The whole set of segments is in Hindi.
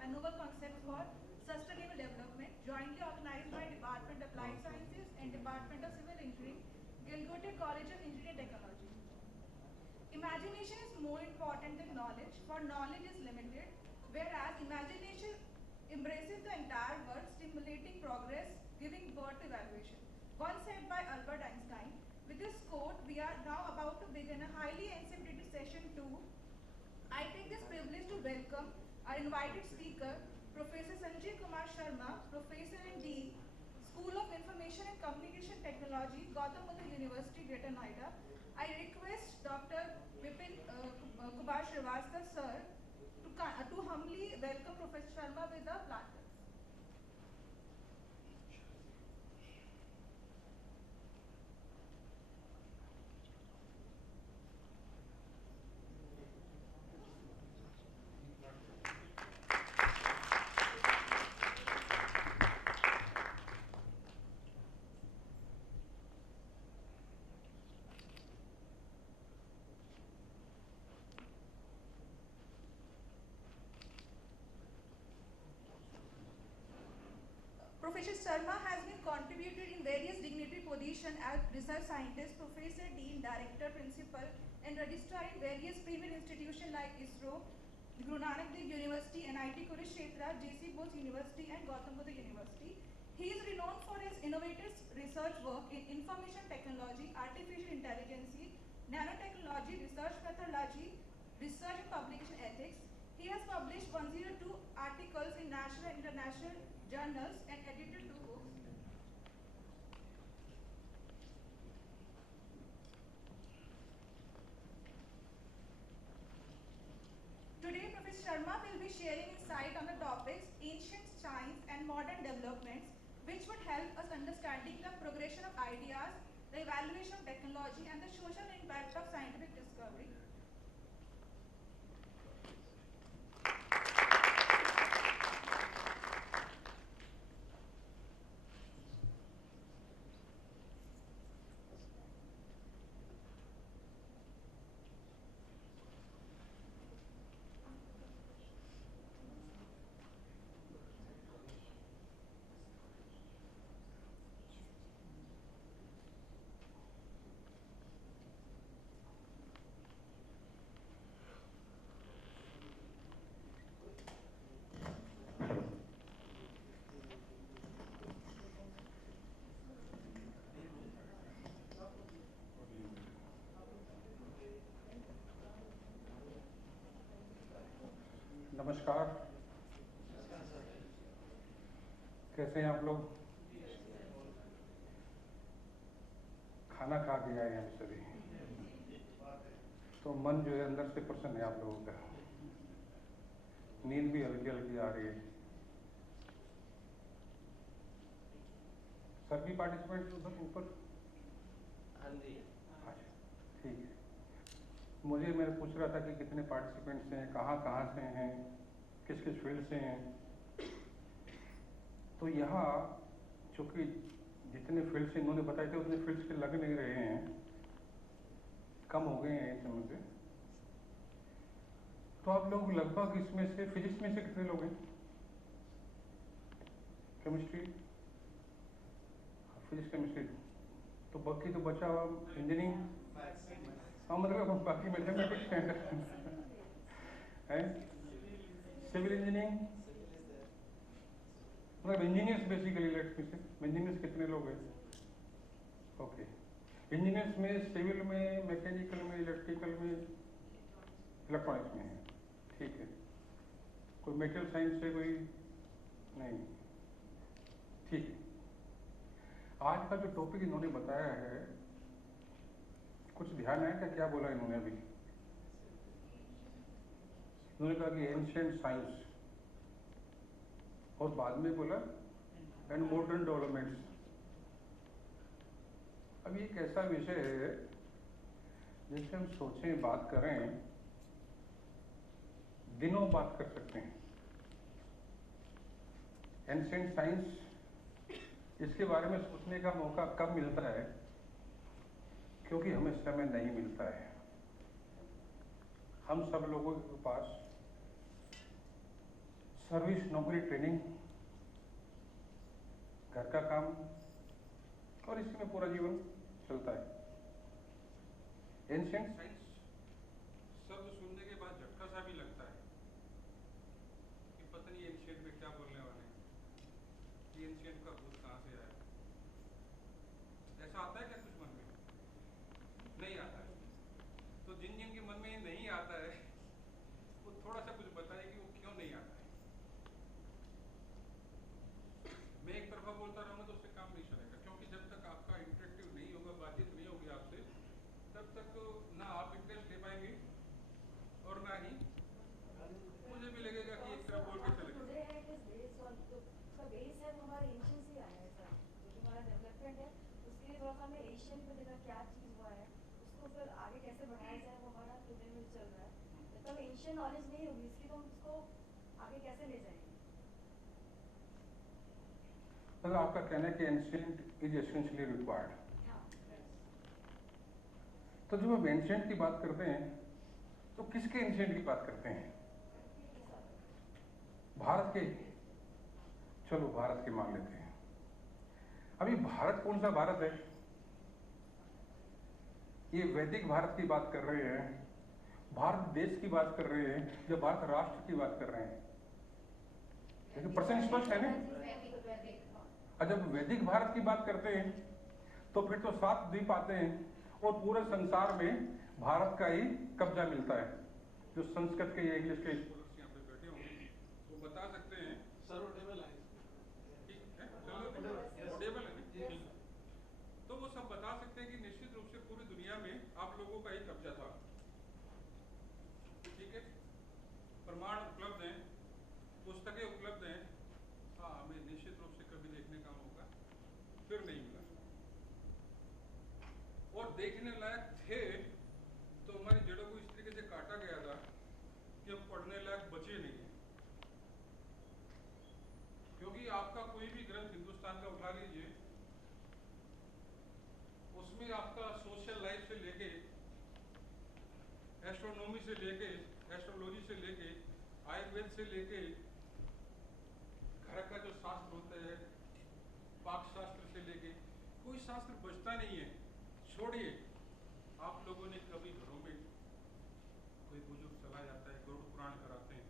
a novel concept for sustainable development, jointly organized by Department of Applied Sciences and Department of Civil Engineering, Gilghote College of Engineering Technology. Imagination is more important than knowledge, for knowledge is limited, whereas imagination embraces the entire world, stimulating progress, giving birth to evaluation. Once said by Albert Einstein, with this quote, we are now about to begin a highly anticipated session 2. I take this privilege to welcome our invited speaker, Professor Sanjay Kumar Sharma, Professor and Dean, School of Information and Communication Technology, Gautam Buddha University, Greater Noida. I request Dr. Vipin Kumar Srivastava, sir, to humbly welcome Professor Sharma with the platters. Professor Sharma has been contributed in various dignitary positions as research scientist, professor, dean, director, principal, and registrar in various premier institutions like ISRO, Guru Nanak Dev University, NIT Kurukshetra, JC Bose University, and Gautam Buddha University. He is renowned for his innovative research work in information technology, artificial intelligence, nanotechnology, research methodology, research and publication ethics. He has published 102 articles in national and international journals and edited 2 books. Today, Professor Sharma will be sharing insight on the topics ancient science and modern developments, which would help us understanding the progression of ideas, the evaluation of technology, and the social impact of scientific discovery. नमस्कार, कैसे हैं आप लोग? खाना खा के आए हैं सभी, तो मन जो है अंदर से प्रसन्न है आप लोगों का। नींद भी हल्की हल्की आ रही है। सभी पार्टिसिपेंट्स उधर ऊपर? हाँ जी। ठीक है। मुझे मैं पूछ रहा था कि कितने पार्टिसिपेंट्स हैं, कहाँ से हैं, किस किस फील्ड से हैं। तो यहाँ चूँकि जितने फील्ड से इन्होंने बताए थे उतने फील्ड्स के लग नहीं रहे हैं, कम हो गए हैं इस समय से। तो आप लोग लगभग इसमें से फिजिक्स में से कितने लोग हैं? केमिस्ट्री, फिजिक्स केमिस्ट्री, तो बाकी तो बचा इंजीनियरिंग। हाँ, मतलब बाकी मैथमेटिक्स है, सिविल इंजीनियरिंग, मतलब इंजीनियर्स बेसिकली। लेट्स मी से इंजीनियर्स कितने लोग हैं? ओके, इंजीनियर्स में सिविल में, मैकेनिकल में, इलेक्ट्रिकल में, इलेक्ट्रॉनिक्स में है। ठीक है। कोई मेटेरियल साइंस से कोई नहीं? ठीक है। आज का जो टॉपिक इन्होंने बताया है, कुछ ध्यान है क्या बोला इन्होंने अभी? उन्होंने कहा कि एंशिएंट साइंस, और बाद में बोला एंड मॉडर्न डेवलपमेंट्स। अब ये एक ऐसा विषय है जिससे हम सोचें, बात करें, दिनों बात कर सकते हैं। एंशिएंट साइंस, इसके बारे में सोचने का मौका कब मिलता है? क्योंकि हमें समय नहीं मिलता है। हम सब लोगों के पास सर्विस, नौकरी, ट्रेनिंग, घर का काम, और इसी में पूरा जीवन चलता है। एंशिएंट साइंस शब्द सुनने के बाद झटका सा भी लगता है कि पता नहीं एंशिएंट में क्या बोलने वाले हैं, कि एंशिएंट का भूत कहाँ से आया। ऐसा आता है क्या कुछ मन में? नहीं आता है। तो जिन जिन के मन में ये नहीं आता है वो थोड़ा सा कुछ बताइए कि वो क्यों नहीं आता है। मैं एक तरफा बोलता रहूंगा तो उससे काम नहीं चलेगा, क्योंकि जब तक आपका इंटरेक्टिव नहीं होगा, बातचीत नहीं होगी आपसे, तब तक ना आप इंटरेस्ट ले पाएंगे और ना ही मुझे भी लगेगा कि एक तरफ बोल के चले गए। नॉलेज नहीं होगी इसकी तो हम उसको आगे कैसे ले जाएंगे? मतलब आपका कहना है कि एंशिएंट इज एसेंशियली रिक्वायर्ड। तो जब हम एंशिएंट की बात करते हैं तो किसके एंशिएंट की बात करते हैं? भारत के। चलो भारत के मान लेते हैं। अभी भारत कौन सा भारत है? ये वैदिक भारत की बात कर रहे हैं, भारत देश की बात कर रहे हैं, या भारत राष्ट्र की बात कर रहे हैं? लेकिन प्रश्न स्पष्ट है ना। और जब वैदिक भारत की बात करते हैं तो फिर तो 7 द्वीप आते हैं और पूरे संसार में भारत का ही कब्जा मिलता है। जो संस्कृत के या इंग्लिश के स्कॉलर्स यहाँ पे बैठे होंगे वो बता सकते हैं। सर्वोटेबल है। ठीक है, चलो टेबल है ना। तो वो सब बता सकते हैं कि निश्चित रूप से पूरी दुनिया में आप लोगों का ही कब्जा था। ठीक है, प्रमाण उपलब्ध हैं, पुस्तकें उपलब्ध हैं। हाँ, हमें निश्चित रूप से कभी देखने का मौका फिर नहीं मिला, और देखने लायक थे तो हमारी जड़ों को इस तरीके से काटा गया था कि हम पढ़ने लायक बचे नहीं हैं। क्योंकि आपका कोई भी ग्रंथ हिंदुस्तान का उठा लीजिए, उसमें आपका सोशल लाइफ से लेके, एस्ट्रोनॉमी से लेके, एस्ट्रोलॉजी से लेके, आयुर्वेद से लेके, घर का जो शास्त्र होता है, पाक शास्त्र से लेके, कोई शास्त्र बचता नहीं है। छोड़िए, आप लोगों ने कभी घरों में कोई बुजुर्ग चला जाता है, गरुड़ पुराण कराते हैं,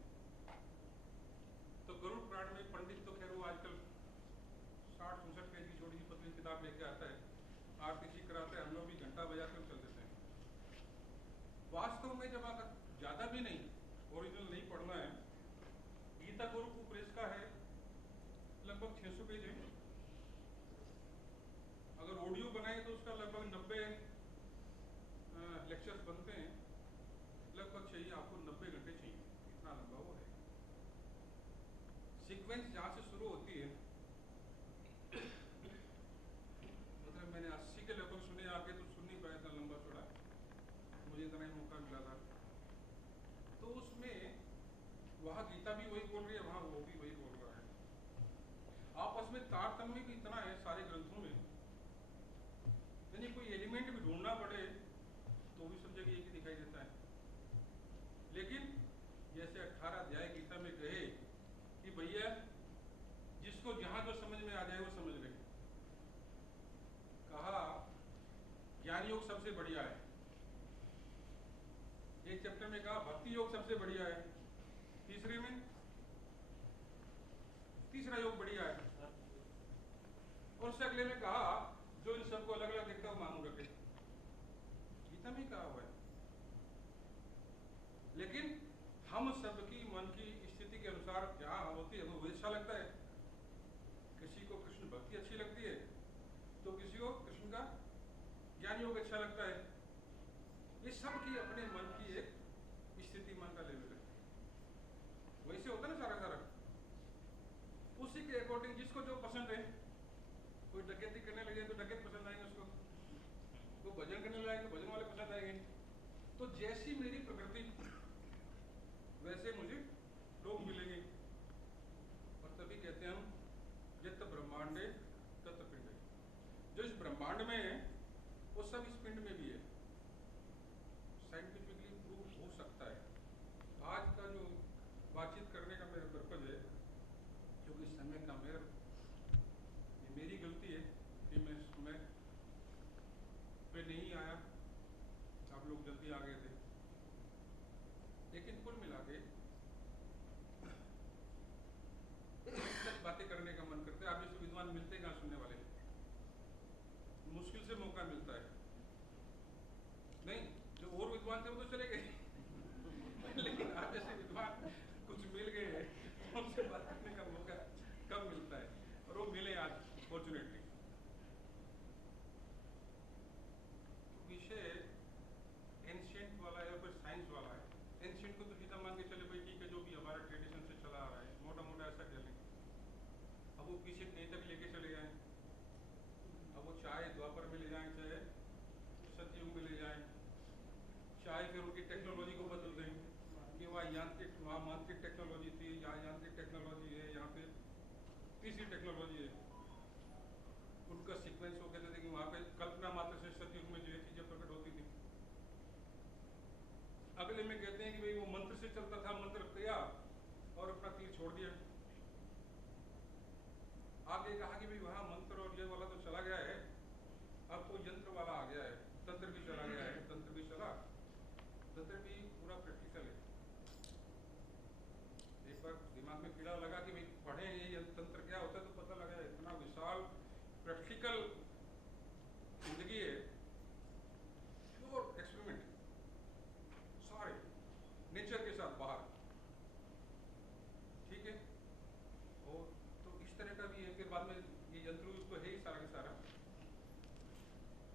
तो गरुड़ पुराण में पंडित तो खैर वो आजकल 60-64 पेज की छोटी सी पतली किताब लेके आता है, आरती सी कराता है, हम लोग भी घंटा बजा कर चल देते हैं। वास्तव में जब अगर ज्यादा भी नहीं, ओरिजिनल नहीं पढ़ना है, गीता गुरु उपदेश का है लगभग 600 पेज है। अगर ऑडियो बनाए तो उसका लगभग 90 लेक्चर्स बनते हैं, लगभग चाहिए आपको 90 घंटे चाहिए, इतना लंबा वो है। सीक्वेंस जहां से शुरू होती है, मतलब मैंने 80 के लगभग सुने, आगे तो सुन नहीं पाया, इतना लंबा चौड़ा, मुझे इतना ही मौका मिला था। तो उसमें वहां गीता भी वही बोल रही है, वहां वो भी वही बोल रहा है। आपस में तारतम्य भी इतना है सारे ग्रंथों में, यानी कोई एलिमेंट भी ढूंढना पड़े तो भी सब जगह एक ही दिखाई देता है। लेकिन जैसे 18 अध्याय गीता में कहे कि भैया जिसको जहां जो समझ में आ जाए वो समझ ले। कहा ज्ञान योग सबसे बढ़िया है, एक चैप्टर में कहा भक्ति योग सबसे बढ़िया है, तीसरे में तीसरा योग बढ़िया है, और उससे अगले में कहा जो इन सबको अलग अलग देखता है मालूम रखे। गीता में कहा हुआ है। लेकिन हम सबकी मन की स्थिति के अनुसार जहां होती है वो अच्छा लगता है। किसी को कृष्ण भक्ति अच्छी लगती है तो किसी को कृष्ण का ज्ञान योग अच्छा लगता है। ये सब की अपने मन की एक स्थिति, मन का लेवल है। वैसे होता है ना सारा उसी के अकॉर्डिंग जिसको जो पसंद है। कोई डकैती करने लगे तो डकैत पसंद आएंगे उसको, कोई भजन करने लगे तो भजन वाले पसंद आएंगे। तो जैसी मेरी प्रकृति वैसे मुझे लोग मिलेंगे। और तभी कहते हैं हम यत् ब्रह्मांडे तत् पिंडे, जो इस ब्रह्मांड में है वो सब इस पिंड में भी है। साइंटिफिकली प्रूव हो सकता है। आज का जो बातचीत करने का मेरा पर्पज है भी आ गए थे। लेकिन कुल मिला के सच बातें करने का मन करता है। आप जैसे विद्वान मिलते कहाँ सुनने वाले, मुश्किल से मौका मिलता है। नहीं, जो और विद्वान थे वो तो चले गए लेकिन आप जैसे विद्वान कुछ मिल गए, उनसे बात करने का मौका कम मिलता है, और वो मिले आज फॉर्चुनेटली। विषय एंशिएंट वाला है और फिर साइंस वाला है। एंशिएंट को तो सीधा मान के चले भाई ठीक है, जो भी हमारा ट्रेडिशन से चला आ रहा है, मोटा मोटा ऐसा कह लें। अब वो पीछे कहीं तक लेके चले जाएं, अब वो चाहे द्वापर में ले जाएं, चाहे सतयुग में ले जाएं, चाहे फिर उनकी टेक्नोलॉजी को बदल दें कि वहाँ यांत्रिक, वहाँ मांत्रिक टेक्नोलॉजी थी, यहाँ यांत्रिक टेक्नोलॉजी है, यहाँ पे तीसरी टेक्नोलॉजी है। उनका सीक्वेंस वो कहते थे कि वहाँ पे कल्पना मात्र से सतयुग में जो है चीजें प्रकट होती थी। अगले में कहते हैं कि भाई वो मंत्र से चलता था, मंत्र किया और अपना तीर छोड़ दिया। आगे कहा कि भाई वहाँ मंत्र और ये वाला तो चला गया है, अब तो यंत्र वाला आ गया है, तंत्र भी चला गया है। तंत्र भी चला, तंत्र भी पूरा प्रैक्टिकल है। एक बार दिमाग में कीड़ा लगा कि भाई पढ़े ये तंत्र क्या होता है, तो पता लगा इतना विशाल प्रैक्टिकल जिंदगी है, प्योर एक्सपेरिमेंट सारे नेचर के साथ बाहर, ठीक है। और तो इस तरह का भी है। फिर बाद में ये यंत्र युग तो है ही सारा का सारा।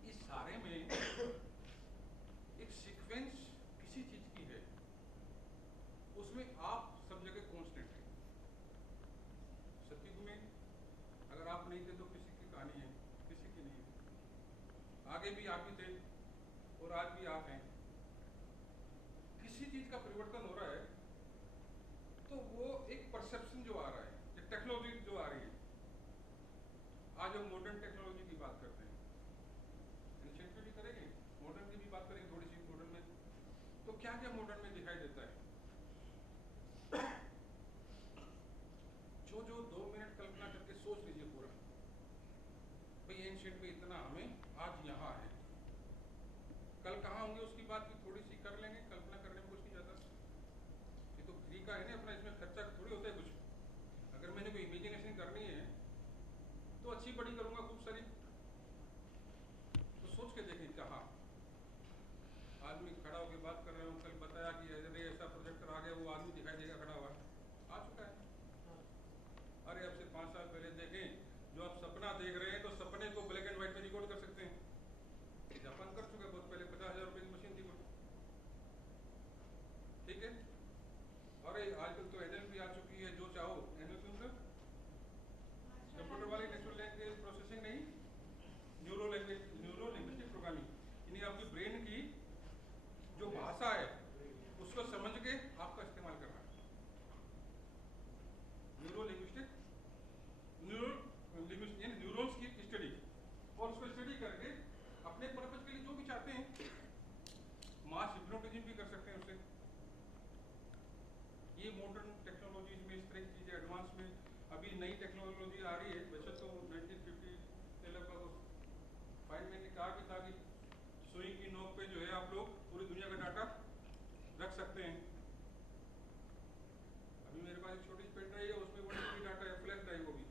इस सारे में एक सीक्वेंस किसी चीज की है, उसमें आप सब जगह कांस्टेंट है। सतयुग में अगर आप नहीं थे तो किसी की कहानी है, किसी की नहीं है। आगे भी आप ही थे और आज भी आप हैं। किसी चीज का परिवर्तन हो रहा है तो वो एक परसेप्शन जो आ रहा है, एक टेक्नोलॉजी जो आ रही है। आज हम मॉडर्न टेक्नोलॉजी की बात करते हैं, एंशिएंट भी करेंगे, मॉडर्न की भी बात करेंगे थोड़ी सी। मॉडर्न में तो क्या क्या मॉडर्न में दिखाई देता है? जो 2 मिनट कल्पना करके सोच लीजिए पूरा, भाई एंशिएंट में इतना, हमें आज यहाँ है, कल कहाँ होंगे उसकी बात भी थोड़ी सी कर लेंगे। कल्पना करने में कुछ नहीं जाता, ये तो फ्री का है ना अपना, इसमें खर्चा थोड़ी होता है कुछ। अगर मैंने कोई इमेजिनेशन करनी है तो अच्छी बड़ी करूंगा खूब सारी, तो सोच के देखें कहाँ। आदमी खड़ा होकर बात कर रहे हो, कल बताया कि अरे ऐसा प्रोजेक्टर आ गया, वो आदमी दिखाई देगा खड़ा हुआ, आ चुका है। अरे अब से 5 साल पहले देखें, जो आप सपना देख रहे हैं तो सपने को ब्लैक एंड व्हाइट में रिकॉर्ड कर सकते हैं। जापान कर चुका है बहुत पहले, 50,000 रुपए की मशीन थी वो, ठीक है। और आजकल तो एनएलपी आ चुकी है, जो चाहो एनएलपी मतलब कंप्यूटर वाली नेचुरल लैंग्वेज प्रोसेसिंग नहीं, न्यूरो लिंग्विस्टिक प्रोग्रामिंग, यानी आपकी ब्रेन की जो भाषा है उसको समझ के आपका इस्तेमाल करना है। न्यूरॉन्स की स्टडी, और उसको स्टडी करके अपने पर्पज के लिए जो भी चाहते हैं, मास हिप्नोटिज्म भी कर सकते हैं उससे। ये मॉडर्न टेक्नोलॉजीज में इस तरह की चीजें एडवांस में अभी नई टेक्नोलॉजी आ रही है। वैसे तो 1950 के लगभग फाइनमैन ने कहा भी था कि सुई की नोक पे जो है आप लोग पूरी दुनिया का डाटा रख सकते हैं। अभी मेरे पास एक छोटी सी पेन ड्राइव है, उसमें 1 GB डाटा है, फ्लैश ड्राइव होगी।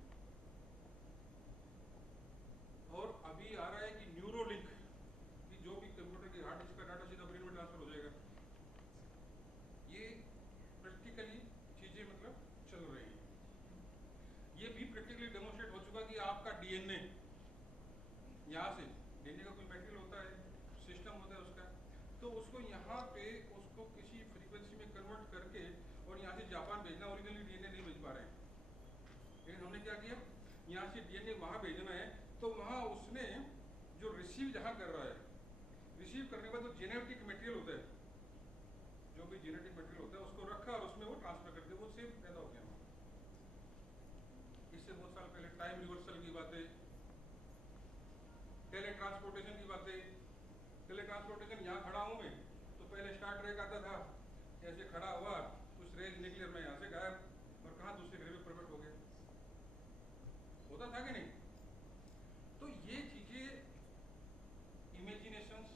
और अभी आ रहा है कि न्यूरोलिंक, कि जो भी कंप्यूटर की हार्ड डिस्क का डाटा सीधा ब्रेन में ट्रांसफर हो जाएगा। ये प्रैक्टिकली चीजें मतलब चल रही हैं। ये भी प्रैक्टिकली डेमोन्स्ट्रेट हो चुका कि आपका डीएनए, यहाँ से डीएनए का कोई मटेरियल होता है, सिस्टम होता है उसका, तो उसको यहाँ पे उसको किसी फ्रीक्वेंसी में कन्वर्ट करके और यहाँ से जापान भेजना, ओरिजिनली डीएनए नहीं भेज पा रहे हैं, लेकिन हमने क्या किया, यहाँ से डीएनए वहाँ भेजना है, तो वहाँ उसने जो रिसीव जहाँ कर रहा है, रिसीव करने के बाद जो जेनेटिक मटेरियल होता है, जो भी जेनेटिक मटेरियल होता है उसको रखा और उसमें वो ट्रांसफर कर दिया, वो सेम पैदा हो गया। इससे बहुत साल पहले टाइम रिवर्सल की बातें, टेली ट्रांसपोर्टेशन की बातें। टेली ट्रांसपोर्टेशन, यहाँ खड़ा हूँ मैं तो पहले स्टार ट्रेक आता था, ऐसे खड़ा हुआ, कुछ रेंज निकले, मैं यहाँ से गायब और कहाँ दूसरे ग्रह में प्रकट हो गया, होता था कि नहीं? तो ये चीजें इमेजिनेशंस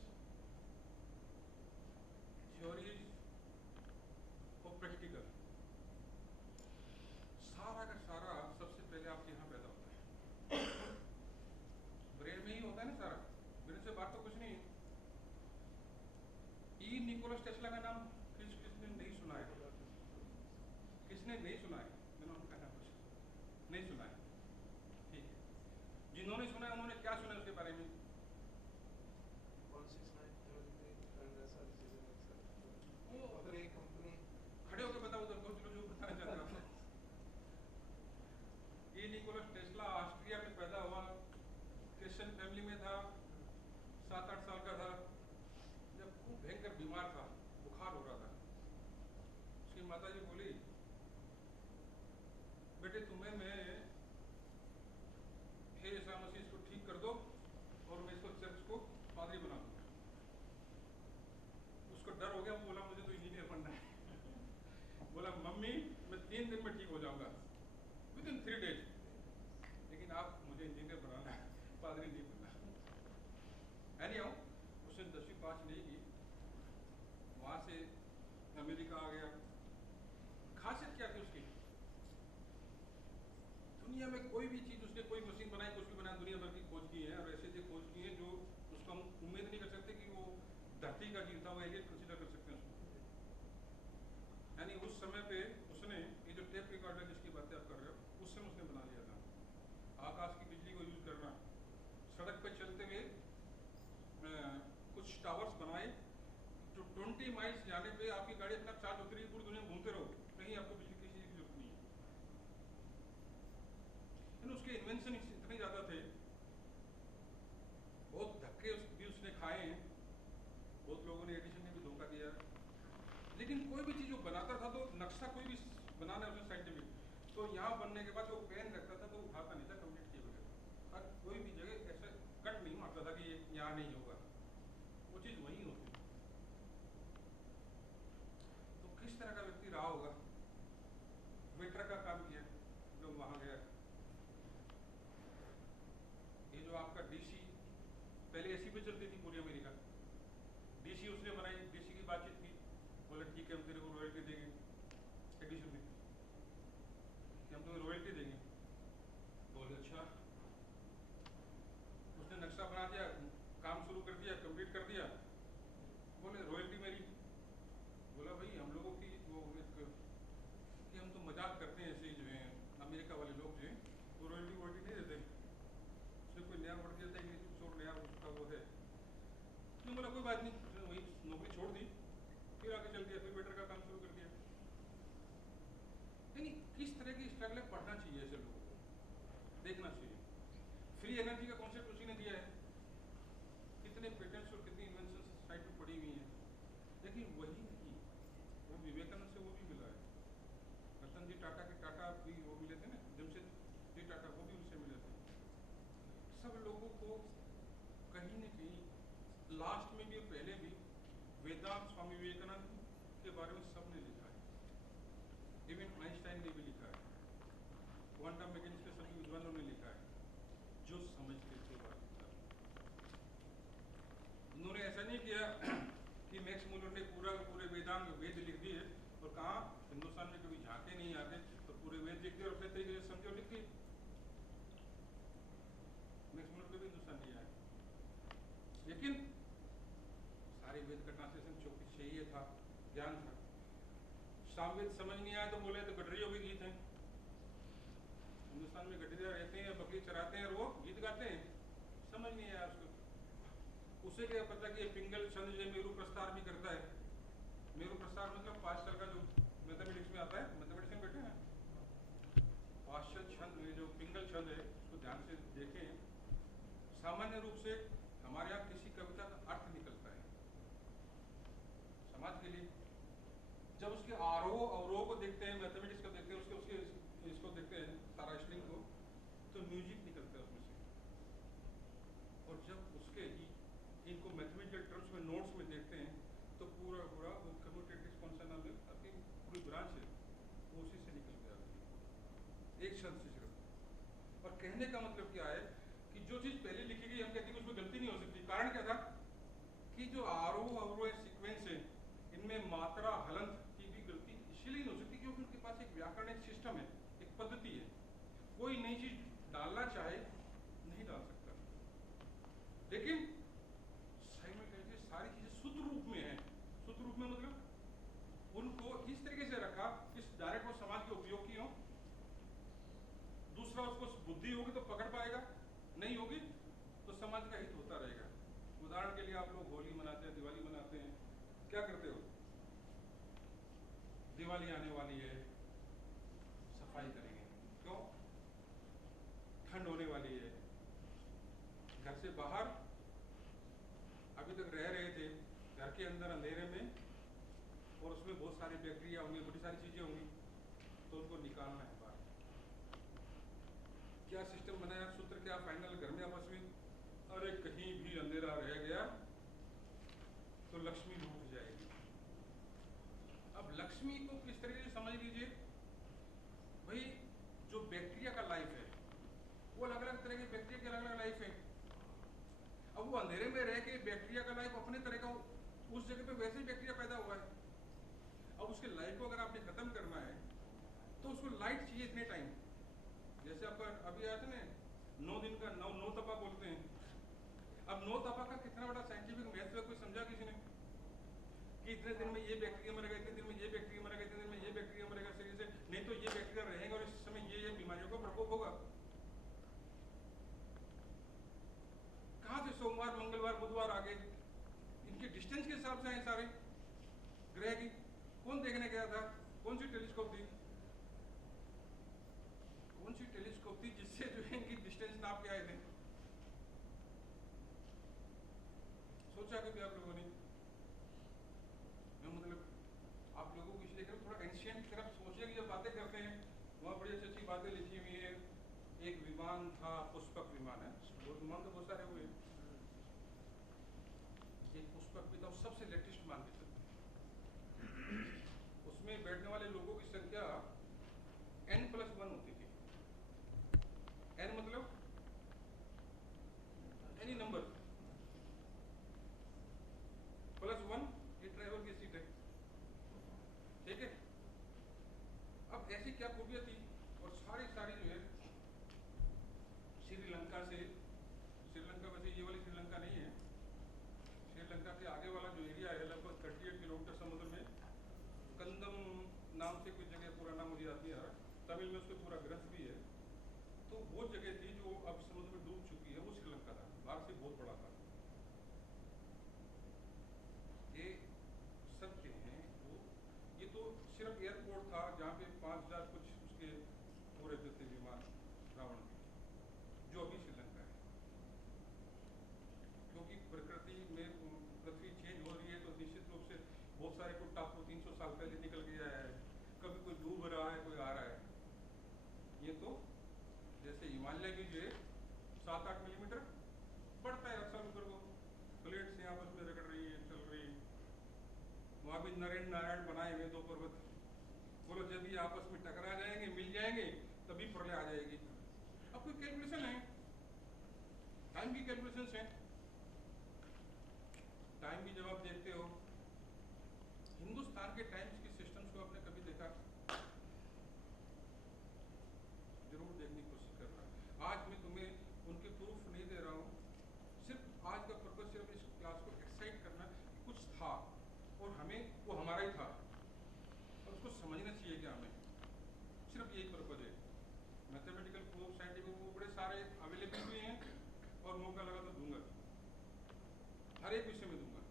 निकोलस टेस्ला का नाम किसने नहीं सुना है? किसने नहीं सुना है? मैंने उनको कहना कुछ नहीं सुना है, ठीक है। जिन्होंने सुना है उन्होंने क्या सुना है उसके बारे में? वो खड़े होकर बताओ तो सोच लो जो बताना चाहते हो आप। ये निकोलस टेस्ला ऑस्ट्रिया में पैदा हुआ, क्रिश्चियन फैमिली में था, 7-8 साल का था जब खूब भयंकर बीमार था, बुखार हो रहा था। उसकी माता जी बोली, बेटे तुम्हें मैं हे ईसा मसीह इसको ठीक कर दो और मैं इसको चर्च को पादरी बना दूंगा। उसको डर हो गया, वो बोला मुझे तो इंजीनियर बनना है। बोला मम्मी मैं 3 दिन में ठीक हो जाऊंगा, विद इन 3 days, लेकिन आप मुझे इंजीनियर बनाना है, पादरी नहीं बनना। एनीहाउ उसने 10वीं पास नहीं की, वहां से अमेरिका आ गया। खासियत क्या थी उसकी? दुनिया में कोई भी चीज उसने, कोई मशीन बनाई, कुछ भी बनाया, दुनिया भर की खोज की है और ऐसे ऐसे खोज की है जो उसको हम उम्मीद नहीं कर सकते कि वो धरती का जीता हुआ एलियन कंसीडर कर सकते हैं उसको। यानी उस समय पे उसने ये जो टेप रिकॉर्डर जिसकी बातें आप कर रहे हो, उस समय उसने बना लिया था। आकाश की बिजली को यूज करना, सड़क पे चलते हुए कुछ टावर्स बनाए जो 20 माइल्स जाने पे आपकी गाड़ी अपना चार्ज होती रही, पूरी दुनिया में घूमते रहो, कहीं आपको बिजली की चीज की जरूरत नहीं है। उसके इन्वेंशन इतने ज्यादा थे, बहुत धक्के भी उसने खाए हैं, बहुत लोगों ने, एडिशन ने भी धोखा दिया, लेकिन कोई भी चीज वो बनाता था तो नक्शा कोई भी बनाना है उसने साइंटिफिक, तो यहाँ बनने के बाद वो पेन रखता था तो उठाता नहीं था, कंप्लीट किए बगैर। और कोई भी जगह ऐसे कट नहीं मारता था कि ये यहाँ नहीं होगा, वो चीज वही होती। तो किस तरह का व्यक्ति रहा होगा? वेटर का काम किया जब वहां गया। ये जो आपका डीसी, पहले एसी पे चलती थी पूरी अमेरिका, डीसी उसने बनाई, डीसी की बातचीत की, बोले ठीक है हम तेरे को रॉयल्टी देंगे, एडिशन में कि हम तुम्हें रॉयल्टी देंगे। बोले अच्छा। उसने नक्शा बना दिया, काम शुरू कर दिया, कंप्लीट कर दिया, बोले रॉयल्टी मेरी। बोला भाई हम लोगों की वो एक कि हम तो मजाक करते हैं ऐसे जो है अमेरिका वाले लोग जो हैं वो रॉयल्टी वॉयल्टी नहीं देते, उसने कोई नया वर्ड दिया था इंग्लिश में, छोड़ नया उसका वो है। उसने बोला कोई बात नहीं, उसने वही नौकरी छोड़ दी, फिर आगे चल दिया, फिर वेटर का काम शुरू कर दिया। यानी किस तरह की स्ट्रगल पढ़ना चाहिए ऐसे लोगों को, देखना चाहिए। फ्री एनर्जी का कॉन्सेप्ट उसी ने दिया है, कितने पेटेंट्स और कितनी इन्वेंशन साइड पे पड़ी हुई हैं, लेकिन वही नहीं, वो विवेकानंद से वो भी मिला है, रतन जी टाटा के टाटा भी वो मिले थे ना, जमशेद जी टाटा, वो भी उनसे मिले थे। सब लोगों को कहीं न कहीं लास्ट में भी और पहले भी वेदांत स्वामी विवेकानंद के बारे में सबने लिखा है, इवन आइंस्टाइन ने भी लिखा है, क्वांटम मैकेनिक्स के सभी विद्वानों ने लिखा है, जो समझते थे बात। उन्होंने ऐसा नहीं किया कि मैक्स मूलर ने पूरे वेदांत वेद लिख दिए और कहा हिंदुस्तान में कभी झांके नहीं आते तो पूरे वेद लिख दिए और अपने तरीके से समझो लिख दिए। मैक्स मूलर कभी हिंदुस्तान नहीं आया, लेकिन सारे वेद का ट्रांसलेशन चाहिए था, ज्ञान था। सामवेद समझ नहीं आया तो बोले तो गडरियों के गीत हैं, हिंदुस्तान में गडरिया रहते हैं, बकरी चराते हैं और वो गीत गाते हैं, समझ नहीं आया उसको। उसे क्या पता कि पिंगल छंद जो मेरु प्रस्तार भी करता है, मेरु प्रस्तार मतलब 5 साल का जो मैथमेटिक्स में आता है, मैथमेटिक्स में बैठे हैं, 5 छंद में जो पिंगल छंद है उसको ध्यान से देखें। सामान्य रूप से हमारे यहाँ किसी कविता का अर्थ निकलता है समाज के लिए, जब उसके आरोह अवरोह को देखते हैं, मैथमेटिक्स को देखते हैं, उसके इसको देखते हैं तारा स्ट्रिंग को, तो म्यूजिक निकलता है उसमें से। और जब उसके इनको मैथमेटिकल टर्म्स में नोट्स में देखते हैं तो पूरा पूरा वो कम्यूटेटिव फंक्शन नाम आपकी पूरी ब्रांच है वो उसी से निकल के आती है, एक शब्द से सिर्फ। और कहने का मतलब क्या है कि जो चीज पहले लिखी गई हम कहते हैं उसमें गलती नहीं हो सकती। कारण क्या था कि जो आरोह अवरोह सीक्वेंस है इनमें मात्रा हलंत की भी गलती इसीलिए नहीं हो सकती क्योंकि उनके पास एक व्याकरण, एक सिस्टम है, एक पद्धति है। कोई नई चीज डालना चाहे नहीं डाल सकता, लेकिन सारी चीजें सूत्र रूप में है, सूत्र रूप के लिए आप लोग होली मनाते हैं, दिवाली मनाते हैं, क्या करते हो? दिवाली आने वाली है, सफाई करेंगे। क्यों? ठंड होने वाली है। घर से बाहर अभी तक रह रहे थे, घर के अंदर अंधेरे में, और उसमें बहुत सारी बैक्टीरिया होंगी, बड़ी सारी चीजें होंगी, तो उनको निकालना है बाहर। क्या सिस्टम बनाया? सूत्र क्या फाइनल? घर में आपस में, अरे कहीं भी अंधेरा रह गया तो लक्ष्मी लूट जाएगी। अब लक्ष्मी को किस तरीके से समझ लीजिए भाई, जो बैक्टीरिया का लाइफ है वो अलग अलग तरह के बैक्टीरिया की अलग अलग लाइफ है। अब वो अंधेरे में रह के बैक्टीरिया का लाइफ अपने तरह का, उस जगह पे वैसे ही बैक्टीरिया पैदा हुआ है। अब उसके लाइफ को अगर आपने खत्म करना है तो उसको लाइट चाहिए इतने टाइम। जैसे आपका अभी आया था ना 9 दिन का नौ तपा बोलते हैं। अब 9 तपा का कितना बड़ा साइंटिफिक महत्व है, कोई समझा किसी ने? कि इतने दिन में ये बैक्टीरिया मरेगा, इतने दिन में ये बैक्टीरिया मरेगा, इतने दिन में ये बैक्टीरिया मरेगा, सही से नहीं तो ये बैक्टीरिया रहेगा और इस समय ये बीमारियों का प्रकोप होगा। कहां से सोमवार, मंगलवार, बुधवार आ गए? इनके डिस्टेंस के हिसाब से आए सारे ग्रह की। कौन देखने गया था? कौन सी टेलीस्कोप थी? कौन सी टेलीस्कोप थी जिससे जो है इनकी डिस्टेंस नाप के आए थे? सोचा कभी आप लोगों ने? मैं मतलब आप लोगों को इसलिए करूं, थोड़ा एंशिएंट की तरफ सोचिए कि जब बातें करते हैं वहाँ बड़ी अच्छी अच्छी बातें लिखी हुई है। एक विमान था, पुष्पक विमान है, विमान तो बहुत सारे हुए। एक पुष्पक भी था, सबसे लेटेस्ट मान के चलते। उसमें बैठने वाले लोगों की संख्या n+1 होती थी। n मतलब एनी नंबर, +1 ये ड्राइवर की सीट है, ठीक है। अब ऐसी क्या खूबियां थी, और सारी सारी जो है श्रीलंका से, श्रीलंका वैसे ये वाली श्रीलंका नहीं है, श्रीलंका के आगे वाला जो एरिया है लगभग 38 किलोमीटर समुद्र में, कंदम नाम से कोई जगह, पूरा नाम मुझे याद नहीं आ रहा, तमिल में उसको पूरा ग्रंथ भी है। तो वो जगह थी जो अब समुद्र में डूब चुकी है, वो श्रीलंका था, बाहर से बहुत बड़ा था। ये सत्य हैं वो, ये तो सिर्फ एयरपोर्ट था जहाँ पे 5000 कुछ उसके पूरे थे विमान रावण के, जो अभी श्रीलंका है। क्योंकि प्रकृति में पृथ्वी चेंज हो रही है तो निश्चित रूप से बहुत सारे को टापू 300 साल पहले निकल के आया है, कभी कोई डूब रहा है, कोई आ रहा है। ये तो जैसे हिमालय की जो है 7-8 मिलीमीटर बढ़ता है अक्सर ऊपर को, प्लेट से आपस में रगड़ रही है, चल रही है। वहां भी नरेंद्र नारायण बनाए हुए 2 पर्वत, बोलो जब ये आपस में टकरा जाएंगे, मिल जाएंगे, तभी प्रलय आ जाएगी। अब कोई कैलकुलेशन है, टाइम की कैलकुलेशन है। टाइम भी जब आप देखते हो, हिंदुस्तान के टाइम्स की सिस्टम्स को आपने कभी देखा? जरूर देखने की कोशिश करना। आज मैं तुम्हें उनके प्रूफ नहीं दे रहा हूँ, सिर्फ आज का पर्पज सिर्फ इस क्लास को एक्साइट करना कि कुछ था और हमें वो हमारा ही था और उसको समझना चाहिए क्या हमें, सिर्फ यही पर्पज है। मैथमेटिकल प्रूफ, साइंटिफिक प्रूफ बड़े सारे अवेलेबल भी हैं और मौका लगा तो दूंगा, हर एक विषय में दूंगा,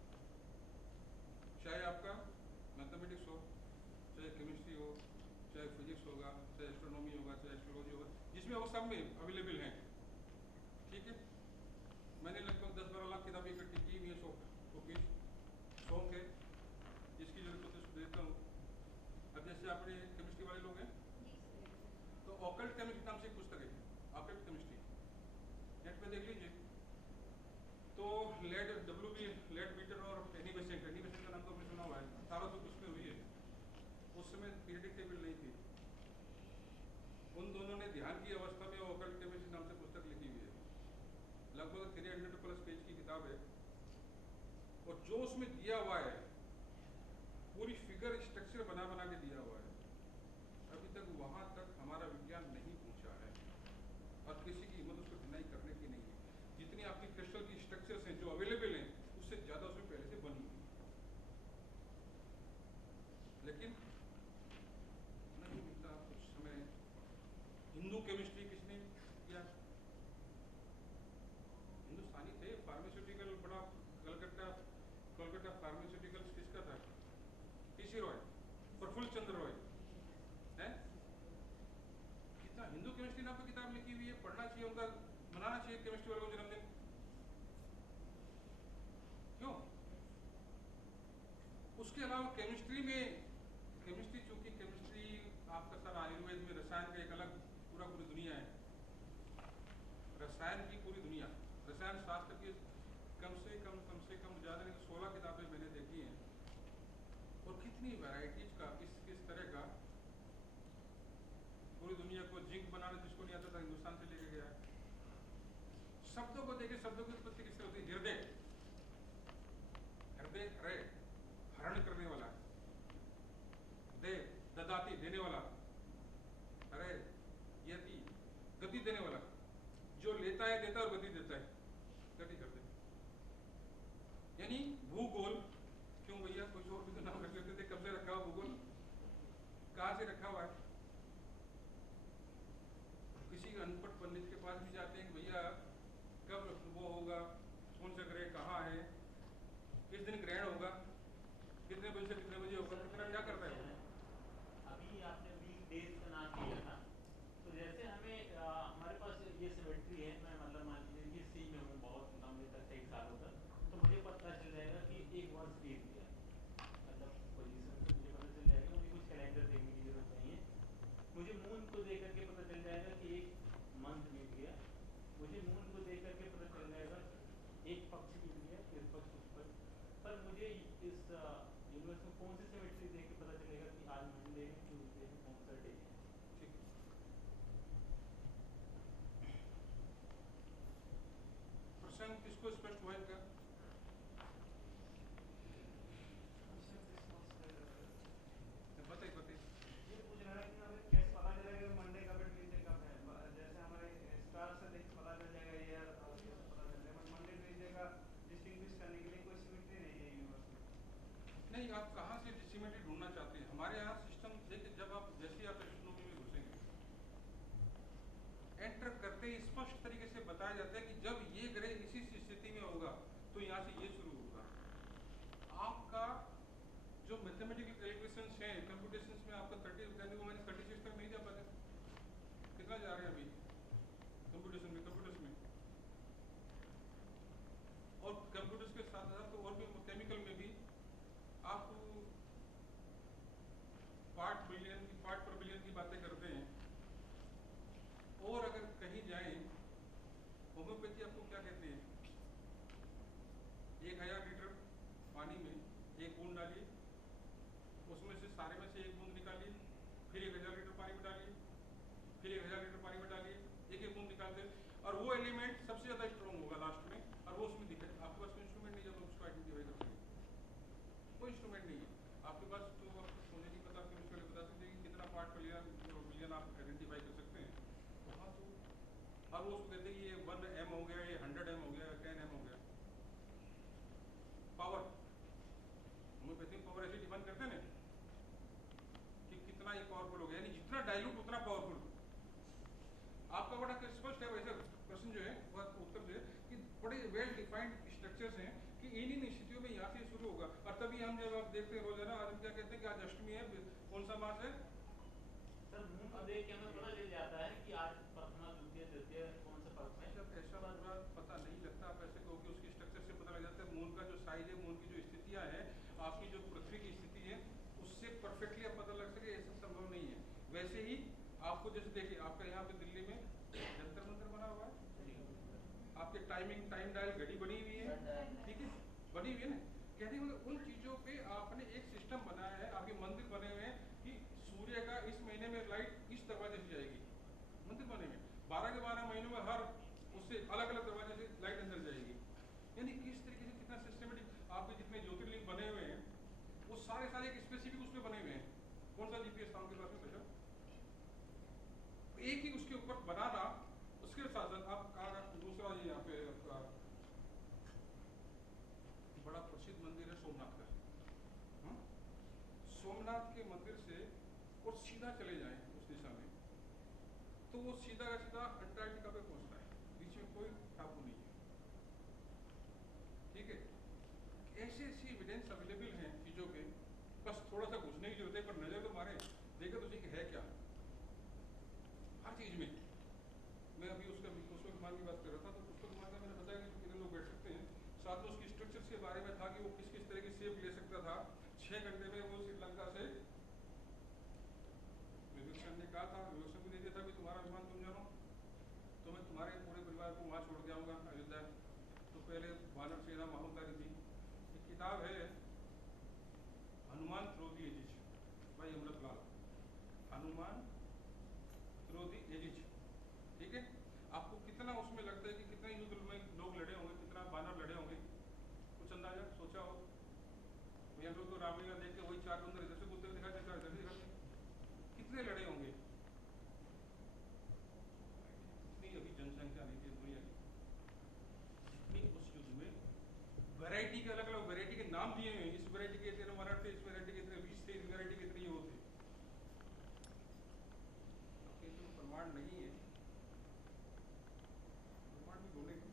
चाहे आपका मैथमेटिक्स हो, चाहे केमिस्ट्री हो, चाहे फिजिक्स होगा, चाहे एस्ट्रोनॉमी होगा, चाहे एस्ट्रोलॉजी होगा, जिसमें वो सब में अवेलेबल हैं, ठीक है। मैंने लगभग 10-12 लाख किताबें इकट्ठी की हुई है, सॉफ्ट कॉपीज, शौक है, जिसकी जरूरत होती है उसको देता हूँ। अब जैसे आपने केमिस्ट्री वाले लोग हैं तो ऑकल्ट केमिस्ट्री नाम से एक पुस्तक है, ऑकल्ट केमिस्ट्री, नेट पे देख लीजिए। तो लेड बीटर और एनी बेसेंट का नाम तो आपने सुना हुआ है, 1800 कुछ में हुई है, उस समय पीरियडिक टेबल नहीं थी। उन दोनों ने ध्यान की अवस्था में ऑकल्ट केमिस्ट्री नाम से पुस्तक लिखी हुई है, लगभग 300+ पेज की किताब है, और जो उसमें दिया हुआ है पूरी फिगर स्ट्रक्चर बना बना के दिया हुआ है। अभी तक वहां तक हमारा विज्ञान नहीं पहुंचा है और किसी की हिम्मत उसको डिनाई करने की नहीं है। जितनी आपकी क्रिस्टल की स्ट्रक्चर्स हैं जो अवेलेबल हैं उससे ज्यादा उसमें पहले से बनी हुई है, लेकिन नहीं मिलता कुछ समय। हिंदू केमिस्ट्री किसने किया? हिंदुस्तानी थे, फार्मास्यूटिकल बड़ा कलकत्ता कोलकाता फार्मास्यूटिकल्स किसका था? टीसी रॉय, प्रफुल्ल चंद्र रॉय है। कितना हिंदू केमिस्ट्री नाम पे किताब लिखी हुई है, पढ़ना चाहिए उनका, मनाना चाहिए केमिस्ट्री वालों को जन्मदिन। क्यों? उसके अलावा केमिस्ट्री चूंकि केमिस्ट्री आपका सारा आयुर्वेद में रसायन का एक अलग पूरी दुनिया है, रसायन की पूरी दुनिया, रसायन शास्त्र की कम से कम ज़्यादा नहीं तो 16 किताबें मैंने देखी हैं, और कितनी वैरायटीज का किस तरह का पूरी दुनिया को जिंक बनाना जिसको नहीं आता था हिंदुस्तान से लेके गया है। शब्दों को देखे, शब्दों की उत्पत्ति किससे होती है? हृदय, हृदय हृदय हरण करने वाला, दे ददाती देने वाला, अरे यति गति देने वाला, जो लेता है देता है और गति देता है, गति करते। यानी भूगोल, क्यों भैया कुछ और भी तो नाम रख लेते थे, कब से रखा हुआ भूगोल, कहाँ से रखा हुआ है? किसी अनपढ़ पंडित के पास भी जाते हैं कि भैया कब वो होगा, कौन सा ग्रह कहाँ है, किस दिन ग्रहण होगा, कितने बजे से कितने बजे होगा, कितना क्या करता है? अभी आपने वीक डेज का नाम लिया था, तो जैसे हमें हमारे पास ये सिमेट्री है, मैं मतलब मान लीजिए सी में हूँ बहुत लंबे तक, कई सालों तक, तो मुझे पता चल जाएगा कि एक वर्ष बीत गया, मतलब पोजीशन से मुझे पता चल जाएगा, मुझे कुछ कैलेंडर देखने की जरूरत नहीं है। मुझे मून को देख करके पता चल जाएगा कि एक मंथ बीत गया, मुझे मून को देख करके पता चल जाएगा एक पक्ष बीत गया, फिर पक्ष उस पर। पर मुझे इस यूनिवर्स में कौन सी सिमेट्री देख के पता चलेगा कि आज मंडे है, ट्यूसडे है, कौन सा डे है? ठीक, प्रसंग किसको स्पष्ट हुआ इनका? बताइए बताइए। ये पूछ रहा है कि हमें कैसे पता चलेगा मंडे कब है, ट्यूसडे कब है? जैसे हमारे स्टार से देख पता चल जाएगा यार, कैसे पता चल जाएगा? मंडे ट्यूसडे का डिस्टिंग्विश करने के लिए कोई सिमेट्री नहीं है यूनिवर्स में। नहीं, आप कहाँ से सिमेट्री ढूंढना चाहते हैं? हमारे यहाँ सिस्टम देखिए, जब आप जैसे ही आप एस्ट्रोनॉमी में घुसेंगे, एंटर करते ही स्पष्ट तरीके से बताया जाता है कि जब ये ग्रह इसी स्थिति में होगा तो यहाँ से ये शुरू होगा। आपका जो मैथमेटिकल कैलकुलेशंस हैं, कंप्यूटेशंस में आपका 30 तक नहीं जा पाते। कितना जा रहे हैं अभी कंप्यूटेशन में? और कंप्यूटर्स के साथ साथ तो और भी केमिकल में भी आप पार्ट पर बिलियन की बातें करते हैं। और अगर कहीं जाएं, होम्योपैथी आपको क्या कहते हैं? 1000 लीटर पानी में एक बूंद डालिए, उसमें से सारे में से एक बूंद निकालिए, फिर 1000 लीटर पानी में डालिए, फिर 1000 लीटर पानी में डालिए, एक बूंद निकालते हैं, और वो एलिमेंट सबसे ज्यादा स्ट्रॉन्ग होगा लास्ट में, और वो उसमें दिखे। आपके पास कोई इंस्ट्रूमेंट नहीं जब उसको आइडेंटिफाई कर सके, कोई इंस्ट्रूमेंट नहीं है आपके पास, तो आपको मुझे नहीं पता, फिर उसको बता सकते कि कितना पार्ट बिलियन आप आइडेंटिफाई कर सकते हैं। तो हाँ, तो अब वो उसको कहते हैं कि ये 1 M हो गया, ये 100 M हो गया, 10 M हो गया। पावर, होम्योपैथिक पावर ऐसे डिफाइन करते हैं ना कि कितना ये पावरफुल हो गया, यानी जितना डाइल्यूट उतना पावरफुल। आपका बड़ा स्पष्ट है वैसे प्रश्न जो है, उत्तर जो है कि बड़े वेल डिफाइंड स्ट्रक्चर्स हैं कि इन स्थितियों में यहाँ से शुरू होगा। और तभी हम जब आप देखते हैं रोजाना, आज हम क्या कहते हैं कि आज अष्टमी है, कौन सा मास है? सर मून को देख के हमें पता चल जाता है कि आज प्रथमा द्वितीय तृतीय कौन सा पक्ष में। जब ऐसा पूरा पता नहीं लगता, आप ऐसे कहो कि उसकी स्ट्रक्चर से पता लग जाता है। मून का जो साइज है, मून की जो स्थितियाँ हैं, आपकी जो पृथ्वी की स्थिति है, उससे परफेक्टली आप पता लग सके, ऐसा संभव नहीं है। वैसे ही आपको जैसे देखिए, आपका यहाँ पे दिल्ली में जंतर मंतर बना हुआ है, आपके टाइम डायल घड़ी बनी हुई है, ठीक है, बनी हुई है ना। कहने मतलब उन चीजों पे आपने एक सिस्टम बनाया है, आपके मंदिर बने हुए हैं कि सूर्य का इस महीने में लाइट इस दरवाजे से जाएगी, मंदिर बने हुए 12 के 12 महीनों में हर उससे अलग अलग दरवाजे से लाइट अंदर जाएगी। यानी किस तरीके से कितना सिस्टमेटिक आपके जितने ज्योतिर्लिंग बने हुए हैं, वो सारे एक स्पेसिफिक उसमें बने हुए हैं। कौन सा जीपीएस स्थान के पास में बचा, एक ही उसके ऊपर बनाना। उसके साथ साथ आप कहा दूसरा ये यहाँ पे आपका बड़ा प्रसिद्ध मंदिर है सोमनाथ का। सोमनाथ के मंदिर से और सीधा चले जाएं उस दिशा में, तो वो सीधा का सीधा अंटार्कटिका पे पहुंचता है, बीच में कोई टापू नहीं है, ठीक है। ऐसी ऐसी एविडेंस अवेलेबल हैं चीज़ों के, बस थोड़ा सा घुसने की जरूरत है, पर नज़र तो मारे, देखे तो कि है क्या हर चीज़ में। मैं अभी उसका पुष्पक विमान की बात कर रहा था, तो पुष्पक विमान का मैंने बताया कि कितने लोग बैठ सकते हैं, साथ में उसकी स्ट्रक्चर्स के बारे में था कि वो किस किस तरह की शेप ले सकता था। 6 घंटे में वो श्रीलंका से विवेकसन ने कहा था, विवेकसन को दे दिया था कि तुम्हारा विमान तुम जानो, तो मैं तुम्हारे पूरे परिवार को वहाँ छोड़ के आऊँगा अयोध्या। तो पहले वानर सेना माहूकारी थी। एक किताब है हनुमान थ्रो दी एजिज भाई अमृतलाल, हनुमान थ्रो दी एजिज, ठीक है। आपको कितना उसमें लगता है कि कितने युद्ध में लोग लड़े होंगे, कितना बानर लड़े होंगे, कुछ अंदाजा सोचा हो? हम लोग तो रामलीला देख के वही 4 बंदर इधर से कूदते दिखाते, 4 इधर से दिखाते, कितने लड़े होंगे? इतनी अभी जनसंख्या नहीं थी दुनिया की जितनी उस युद्ध में। वैरायटी के अलग अलग वैरायटी के नाम दिए हैं, इस वैरायटी के इतने मराठ थे, इस वैरायटी के इतने 20 थे, इस वैरायटी के इतने वो थे। आपके तो प्रमाण नहीं है, प्रमाण भी ढूंढेंगे।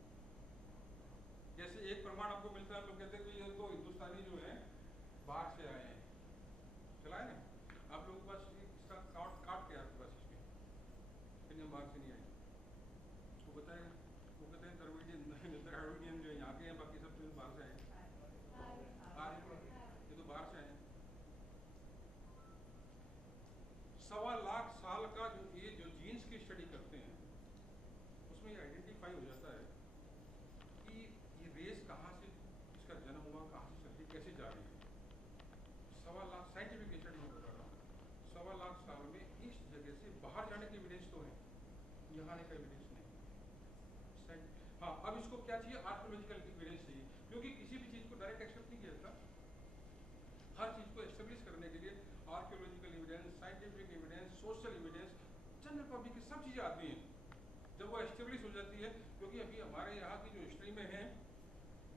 जैसे एक प्रमाण आपको मिलता है, लोग कहते हैं कि ये तो हिंदुस्तानी जो है बाहर से आए हैं, चला है ना, आप लोगों के पास इसका काट के आपके पास इसमें, लेकिन हम बाहर से नहीं आए। वो बताए, वो कहते हैं द्रविडियन जो यहाँ के हैं, बाकी सब तो बाहर से आए हैं। ये तो बाहर से आए हैं। 1.25 लाख साल का जो ये जो जीन्स की स्टडी करते हैं, उसमें ये आइडेंटिफाई हो जाता है कि ये रेस कहाँ से इसका जन्म हुआ, कहाँ से चलती, कैसे जा रही है। 1.25 लाख साइंटिफिक स्टडी में बता रहा हूँ, 1.25 लाख साल में इस जगह से बाहर जाने की एविडेंस तो है, यहाँ आने का एविडेंस नहीं। हाँ, अब इसको क्या चाहिए? आर्कियोलॉजिकल एविडेंस चाहिए, क्योंकि किसी भी चीज़ को डायरेक्ट एक्सेप्ट नहीं किया जाता। हर चीज़ को एस्टेब्लिश करने के लिए archaeological evidence, scientific evidence, social evidence, general public की सब चीज़ें आती हैं जब वो एस्टेब्लिश हो जाती है। क्योंकि अभी हमारे यहाँ की जो हिस्ट्री में है,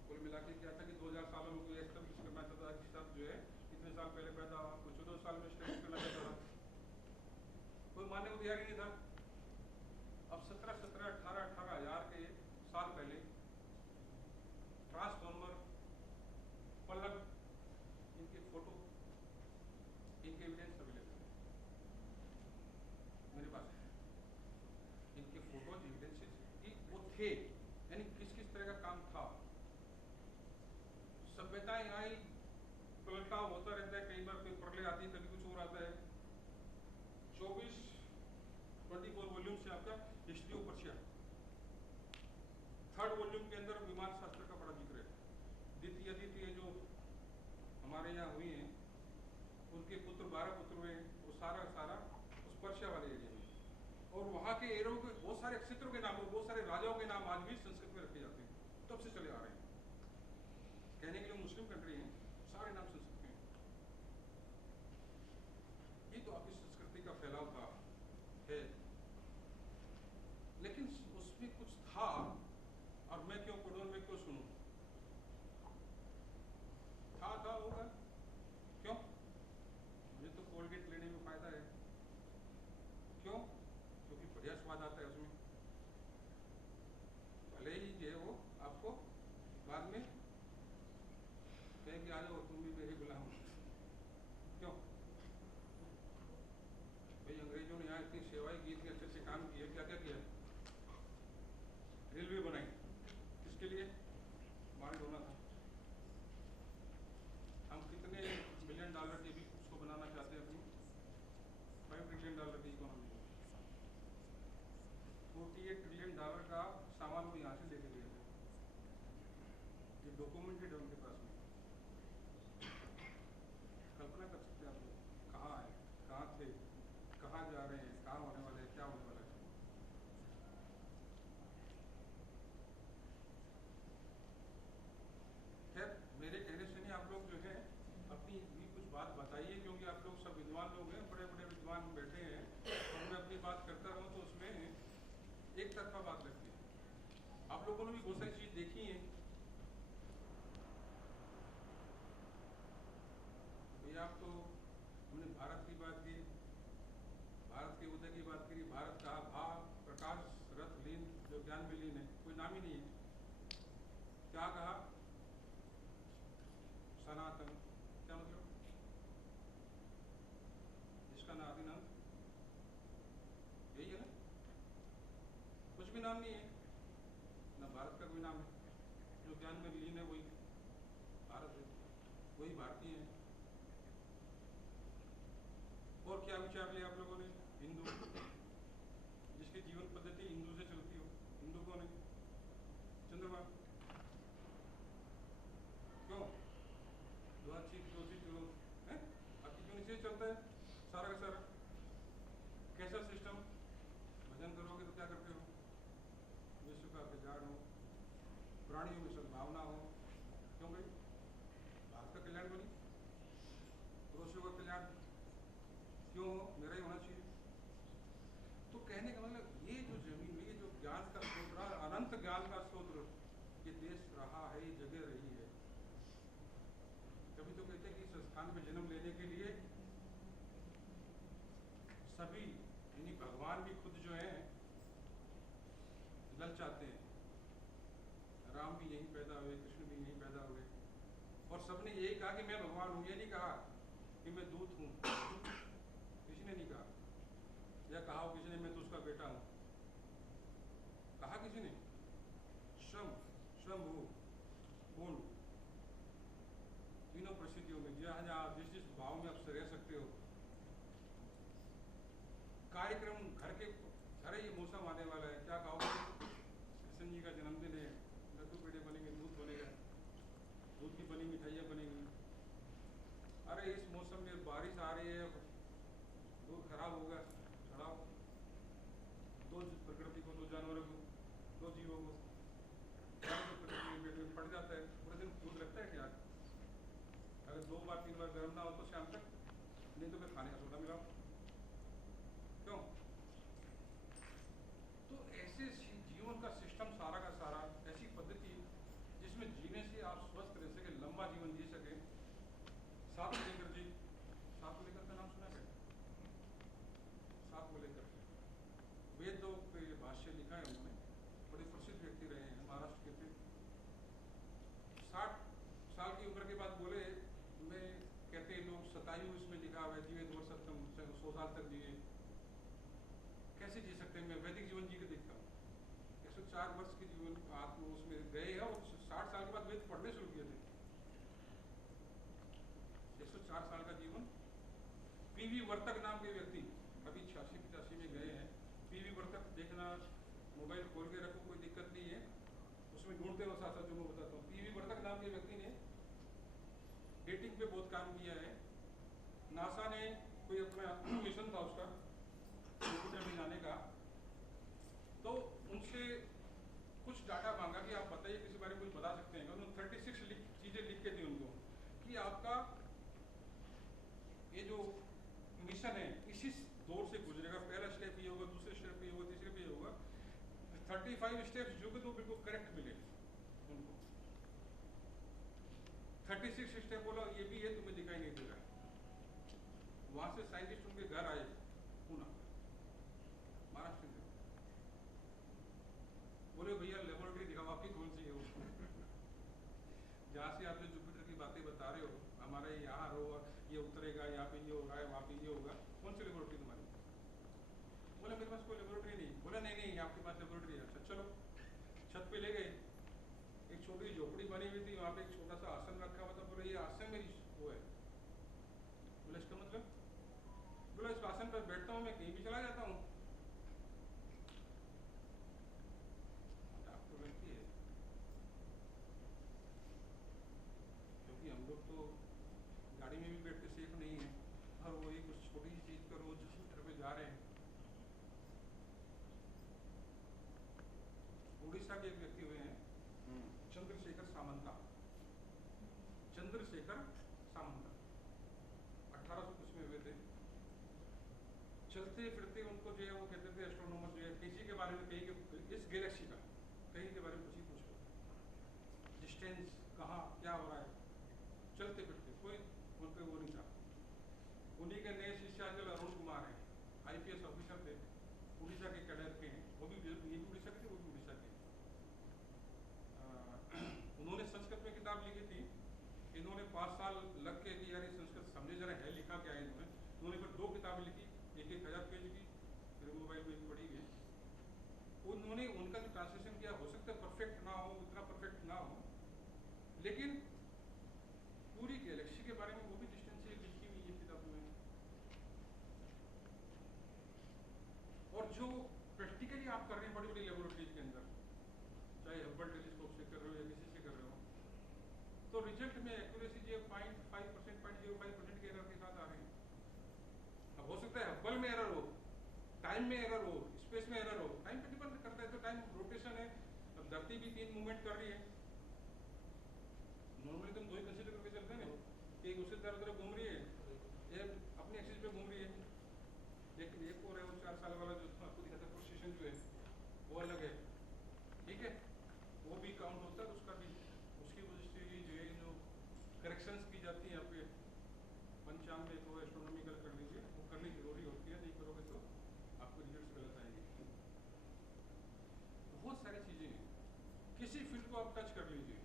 कुल मिला के क्या था कि 2000 सालों में कोई एस्टेब्लिश करना चाहता था कि सब जो है इतने साल पहले पैदा हुआ, कोई 14 साल में एस्टेब्लिश करना चाहता था, कोई मानने को तैयार ही नहीं था। अब 17, 18 हज़ार के साल पहले ट्रांसफॉर्मर, पलक, इनके फोटो, इनके एविडेंस अवेलेबल है मेरे पास है। इनके फोटोज एविडेंसेस कि वो थे, यानी किस किस तरह का काम था। सभ्यताएं आई, पलटाव होता रहता है, कई बार कोई प्रलय आती है, कभी कुछ और आता है। 24 वॉल्यूम से आपका history of Persia, 3rd volume के अंदर विमान शास्त्र का बड़ा जिक्र है। द्वितीय जो हमारे यहाँ हुई हैं, उनके पुत्र 12 पुत्र हुए, वो सारा उस पर्शिया वाले एरिया में, और वहाँ के एरिया के बहुत सारे क्षेत्रों के नाम, बहुत सारे राजाओं के नाम आज भी संस्कृत में रखे जाते हैं, तब से चले आ रहे हैं। कहने के लिए मुस्लिम कंट्री हैं, सारे नाम संस्कृत में। ये तो आपकी संस्कृति का फैलाव था, है, लेकिन उसमें कुछ था, और मैं क्यों पढ़ूं, मैं क्यों सुनूं? था होगा, क्यों? मुझे तो कोलगेट लेने में फायदा है, क्यों? क्योंकि बढ़िया स्वाद आता है उसमें, भले ही जो है वो आपको बाद में कहे कि आ जाओ तुम भी मेरे गुलाम हो। क्यों भाई? अंग्रेजों ने यहाँ इतनी सेवाएं की, इतने अच्छे से काम किए, क्या क्या किया? रेलवे बनाई, किसके लिए? माल ढोना था। हम कितने $1 बिलियन की भी उसको बनाना चाहते हैं अपनी, $5 ट्रिलियन की इकोनॉमी को, $48 ट्रिलियन का सामान वो यहाँ से लेके गए थे। ये डॉक्यूमेंटेड है उनके पास में, कल्पना कर सकते हैं आप लोग, कहाँ आए, कहाँ थे, कहाँ जा रहे हैं, कहाँ होने वाले हैं, क्या होने वाला है। खैर, मेरे कहने से नहीं, आप लोग जो है अपनी भी कुछ बात बताइए, क्योंकि आप लोग सब विद्वान लोग हैं, बड़े बड़े विद्वान बैठे हैं, और मैं अपनी बात करता रहूँ तो उसमें एक तरफा बात लगती है। आप लोगों ने भी बहुत सारी चीज़ देखी है भैया। आप तो हमने भारत की बात की, भारत के उदय की बात करी, भारत का भाव प्रकाश रथ लीन, जो ज्ञान में लीन है, कोई नाम ही नहीं है। क्या कहा? उसका नाम आदिनाथ, यही है ना? कुछ भी नाम नहीं है ना, भारत का कोई नाम है। जो ज्ञान में लीन है वही भारत है, वही भारतीय है। और क्या विचार लिया आप लोगों ने? हिंदू, जिसकी जीवन पद्धति हिंदू से चलती हो। हिंदू कौन है? चंद्रमा। क्यों? द्वादशी दोषी जो है आपकी क्यों नीचे चलता है सारा का सारा? कैसा सिस्टम? भजन करोगे तो क्या करते हो? विश्व का कल्याण हो, प्राणियों में सद्भावना हो। क्यों भाई? भारत का कल्याण बनी, पड़ोसियों का कल्याण क्यों हो? मेरा ही होना चाहिए। तो कहने का मतलब ये जो जमीन, ये जो ज्ञान का स्रोत, अनंत ज्ञान का स्रोत ये देश रहा है, ये जगह रही है। कभी तो कहते हैं कि इस स्थान में जन्म लेने के लिए सभी, यानी भगवान भी खुद जो है ललचाते हैं। राम भी यहीं पैदा हुए, कृष्ण भी यहीं पैदा हुए, और सबने यही कहा कि मैं भगवान हूं। ये नहीं कहा कि मैं दूत हूं, किसी ने नहीं कहा। या कहा हो किसी ने मैं तो उसका बेटा हूं, कहा किसी ने? स्वयं स्वयंभू पूर्ण, तीनों परिस्थितियों में, जहां जहां जिस जिस भाव में आप रह सकते हो। कार्यक्रम घर के, अरे ये मौसम आने वाला है, क्या कहोगे? कृष्ण जी का जन्मदिन है, लड्डू पेड़े बनेंगे, दूध बनेगा, दूध की बनी मिठाइयाँ बनेंगी। अरे इस मौसम में बारिश आ रही है, दूध खराब होगा, चढ़ाओ। दो प्रकृति को, दो जानवरों को, दो जीवों को, प्रकृति के पेट में पड़ जाता है, पूरे दिन दूध रखता है क्या? अगर 2 बार 3 बार गर्म ना हो तो शाम तक, नहीं तो फिर खाने का सोडा मिलाओ। क्यों? तो ऐसे जीवन का सिस्टम सारा का सारा, ऐसी पद्धति जिसमें जीने से आप स्वस्थ रह सके, लंबा जीवन जी सके। सात लेकर जी, सात लेकर का नाम सुना है? सात लेकर वेदों पे भाष्य लिखा है उन्होंने, बड़े प्रसिद्ध व्यक्ति रहे हैं, महाराष्ट्र के थे। 60 साल की उम्र के बाद बोले, मैं कहते हैं लोग 27 इसमें लिखा हुआ है, जीवित वर्ष 100 साल तक जिए। कैसे जी सकते हैं? मैं वैदिक जीवन जी के देखता हूँ। 104 वर्ष के जीवन आत्मा उसमें गए हैं, और 60 साल के बाद वेद पढ़ने शुरू किए थे। 104 साल का जीवन। पीवी वर्तक नाम के व्यक्ति अभी 86-85 में गए हैं। पीवी वर्तक देखना, मोबाइल खोल के रखो, कोई दिक्कत नहीं है, उसमें ढूंढते हो साथ साथ जो मैं बताता हूँ। पीवी वर्तक नाम के व्यक्ति ने डेटिंग पे बहुत काम किया है। नासा ने कोई अपना मिशन था उसका जुपिटर में जाने का, तो उनसे कुछ डाटा मांगा कि आप बताइए, किसी बारे में कुछ बता सकते हैं? उन्होंने 36 चीजें लिख के दी उनको कि आपका ये जो मिशन है इसी दौर से गुजरेगा। पहला स्टेप ये होगा, दूसरे स्टेप ये होगा, तीसरे पे ये होगा। 35 स्टेप्स जो कि तो बिल्कुल करेक्ट मिले उनको। 36 स्टेप बोला ये भी है, तुम्हें दिखाई नहीं दे रहा है। वहां से साइंटिस्ट उनके घर आए, पुणे महाराष्ट्र में, बोले भैया लेबोरेटरी दिखाओ आपकी कौन सी है उसको जहाँ से आप जो जुपिटर की बातें बता रहे हो, हमारे यहाँ रो ये उतरेगा, यहाँ पे ये होगा, वहाँ पे ये होगा, कौन सी लेबोरेटरी तुम्हारी? बोला मेरे पास कोई लेबोरेटरी नहीं। बोला नहीं नहीं आपके पास लेबोरेटरी है। अच्छा चलो, छत पे ले गए, एक छोटी झोपड़ी बनी हुई थी, वहाँ पे एक छोटा सा आसन रखा हुआ था। बोले ये आसन मेरी वो है। बोले इसका मतलब? बोला इस आसन पर बैठता हूँ मैं, कहीं भी चला जाता हूँ। आपको लगती है? क्योंकि हम लोग तो गाड़ी में भी बैठ के सेफ नहीं है, और वो एक कुछ छोटी सी चीज पर रोज जुपिटर पे जा रहे हैं। उड़ीसा के एक व्यक्ति हुए हैं, चंद्रशेखर सामंता। चंद्रशेखर सामंता 1800 कुछ में हुए थे। चलते फिरते उनको जो है वो कहते थे एस्ट्रोनॉमर जो है, किसी के बारे में कहीं के इस गैलेक्सी का कहीं के बारे में कुछ ही पूछो, डिस्टेंस कहाँ क्या हो रहा है, चलते फिरते कोई उनके वो नहीं था। उन्हीं के नए शिष्य आजकल अरुण कुमार हैं, IPS ऑफिसर थे, उड़ीसा के कैडर के हैं। वो भी ये भी उड़ीसा के थे, वो भी उड़ीसा के। उन्होंने संस्कृत में किताब लिखी थी। इन्होंने 5 साल लग के कि यार ये संस्कृत समझे जरा, है लिखा क्या है इन्होंने, उन्होंने फिर 2 किताबें लिखी, एक 1000 पेज की, मेरे मोबाइल में भी पड़ी हुई है। उन्होंने उनका जो ट्रांसलेशन किया, हो सकता है परफेक्ट ना हो, उतना परफेक्ट ना हो, लेकिन पूरी गैलेक्सी के बारे में वो भी डिस्टेंशियल लिखी हुई है किताबों में। और जो प्रैक्टिकली आप कर रहे हैं बड़ी बड़ी लेबोरेटरीज के अंदर, चाहे हब्बल टेलीस्कोप से कर रहे हो या किसी से कर रहे हो, तो रिजल्ट में एक्यूरेसी जो 0.5%, 0.05% के एरर के साथ आ रहे हैं। अब हो सकता है हब्बल में एरर हो, टाइम में एरर हो, स्पेस में एरर हो, टाइम पे डिपेंड करता है। तो टाइम रोटेशन है, अब धरती भी 3 मूवमेंट कर रही है, नॉर्मली तुम 2 ही कंसीडर करके चलते हैं ना, कि एक उससे तरफ घूम रही है, एक अपनी एक्सिस पे घूम रही है, लेकिन एक और है वो 4 साल वाला जो आपको दिखा था प्रोसेशन जो है वो अलग है, ठीक है, वो भी काउंट होता है, उसका भी उसकी वजह से जो है जो करेक्शंस की जाती हैं यहाँ पे पंचांग में, तो एस्ट्रोनॉमिकल कर लीजिए, वो करनी जरूरी होती है, नहीं करोगे तो आपको रिजल्ट गलत आएंगे। बहुत सारी चीजें हैं, किसी फील्ड को आप टच कर लीजिए,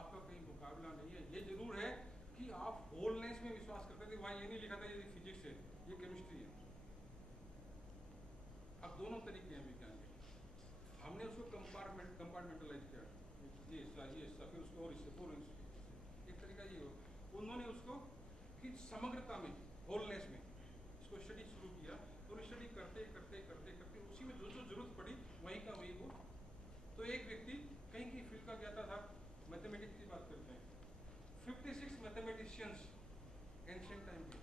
आपका कहीं मुकाबला नहीं है। ये जरूर है कि आप होलनेस में विश्वास करते थे, वहां ये नहीं लिखा था ये फिजिक्स है, ये केमिस्ट्री है। अब दोनों तरीके हैं विज्ञान के, हमने उसको कंपार्टमेंटलाइज किया, ये हिस्सा फिर उसको और इससे पूर्ण एक तरीका ये हो, उन्होंने उसको कि समग्रता में, होलनेस में इसको स्टडी शुरू किया, और स्टडी करते करते करते करते उसी में जो जो जरूरत पड़ी वहीं का वही वो। तो एक व्यक्ति कहीं की फील्ड का ज्ञाता था, मैथमेटिक्स की बात करते हैं, 56 मैथमेटिशियंस एंशिएंट टाइम के,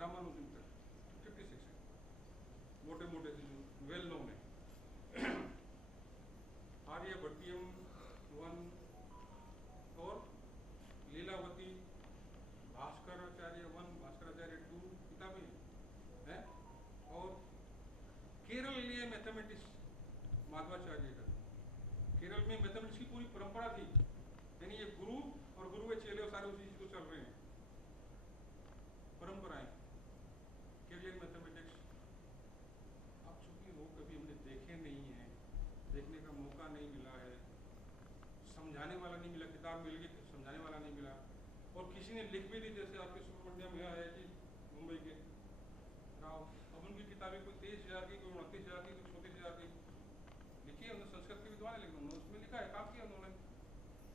रामानुजन तक 56 है, मोटे मोटे से जो वेल नोन है। आर्यभट्टियम 1 और लीलावती, भास्कराचार्य 1, भास्कराचार्य 2 किताबें हैं। और केरल लिए मैथमेटिक्स माधवाचार्य का, केरल में मैथमेटिक्स की पूरी परंपरा थी, यानी ये गुरु और गुरु के चेले और सारे उसी चीज को चल रहे हैं, परंपराएं, केरलियन मैथमेटिक्स। अब चूंकि वो कभी हमने देखे नहीं है, देखने का मौका नहीं मिला है, समझाने वाला नहीं मिला, किताब मिल गई समझाने वाला नहीं मिला, और किसी ने लिख भी दी, जैसे आपके सुब्रमण्यम में है कि मुंबई के राव, अब उनकी किताबें कोई 23,000 की, कोई 29,000 की, कोई 34,000 की लिखी है, उन्होंने संस्कृत के विद्वान है, लेकिन उन्होंने उसमें लिखा है, काम किया उन्होंने।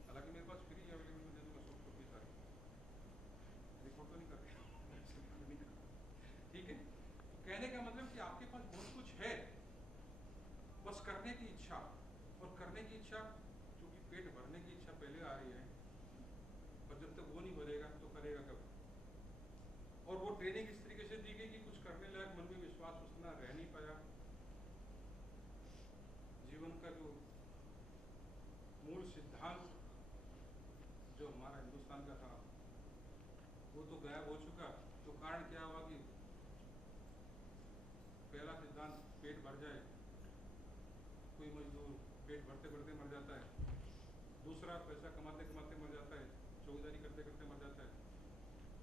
हालांकि मेरे पास फ्री अवेलेबल में दे दूंगा सॉफ्ट कॉपी सारी, रिपोर्ट तो नहीं कर रहे ठीक है। तो कहने का मतलब कि आपके पास बहुत कुछ है, बस करने की इच्छा, और करने की इच्छा, क्योंकि पेट भरने की इच्छा पहले आ रही है, और जब तक वो नहीं भरेगा तो करेगा कब। और वो ट्रेनिंग इस तरीके से दी गई कि कुछ करने लायक मन में विश्वास उतना रह नहीं पाया। जीवन का जो मूल सिद्धांत जो हमारा हिंदुस्तान का था वो तो गायब हो चुका। तो कारण क्या हुआ कि पहला सिद्धांत पेट भर जाए, कोई मजदूर पेट भरते भरते मर जाता है, दूसरा पैसा कमाते कमाते मर जाता है, चौकीदारी करते करते मर जाता है,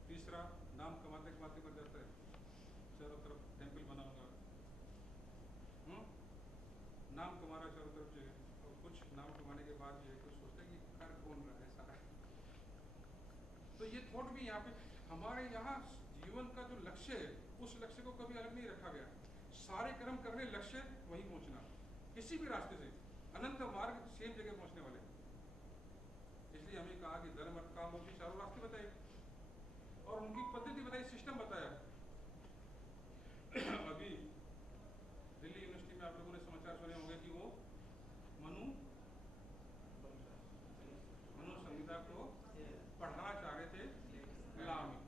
तीसरा नाम कमाते कमाते मर जाता है, चारों तरफ टेम्पल बनाऊंगा, नाम कमा रहा चारों तरफ जो है, और कुछ नाम कमाने के बाद जो है कुछ सोचते कि कर कौन रहा है सारा। तो ये थॉट भी यहाँ पे हमारे यहाँ जीवन का जो लक्ष्य है, उस लक्ष्य को कभी अलग नहीं रखा गया। सारे कर्म करने, लक्ष्य वहीं पहुंचना, किसी भी रास्ते से अनंत मार्ग सेम जगह पहुंचने वाले। इसलिए हमें कहा कि धर्म अर्थ काम मोक्ष चारों रास्ते बताए, और उनकी पद्धति बताई, सिस्टम बताया। अभी दिल्ली यूनिवर्सिटी में आप लोगों ने समाचार सुने होंगे कि वो मनु संहिता को पढ़ाना चाह रहे थे लॉ में।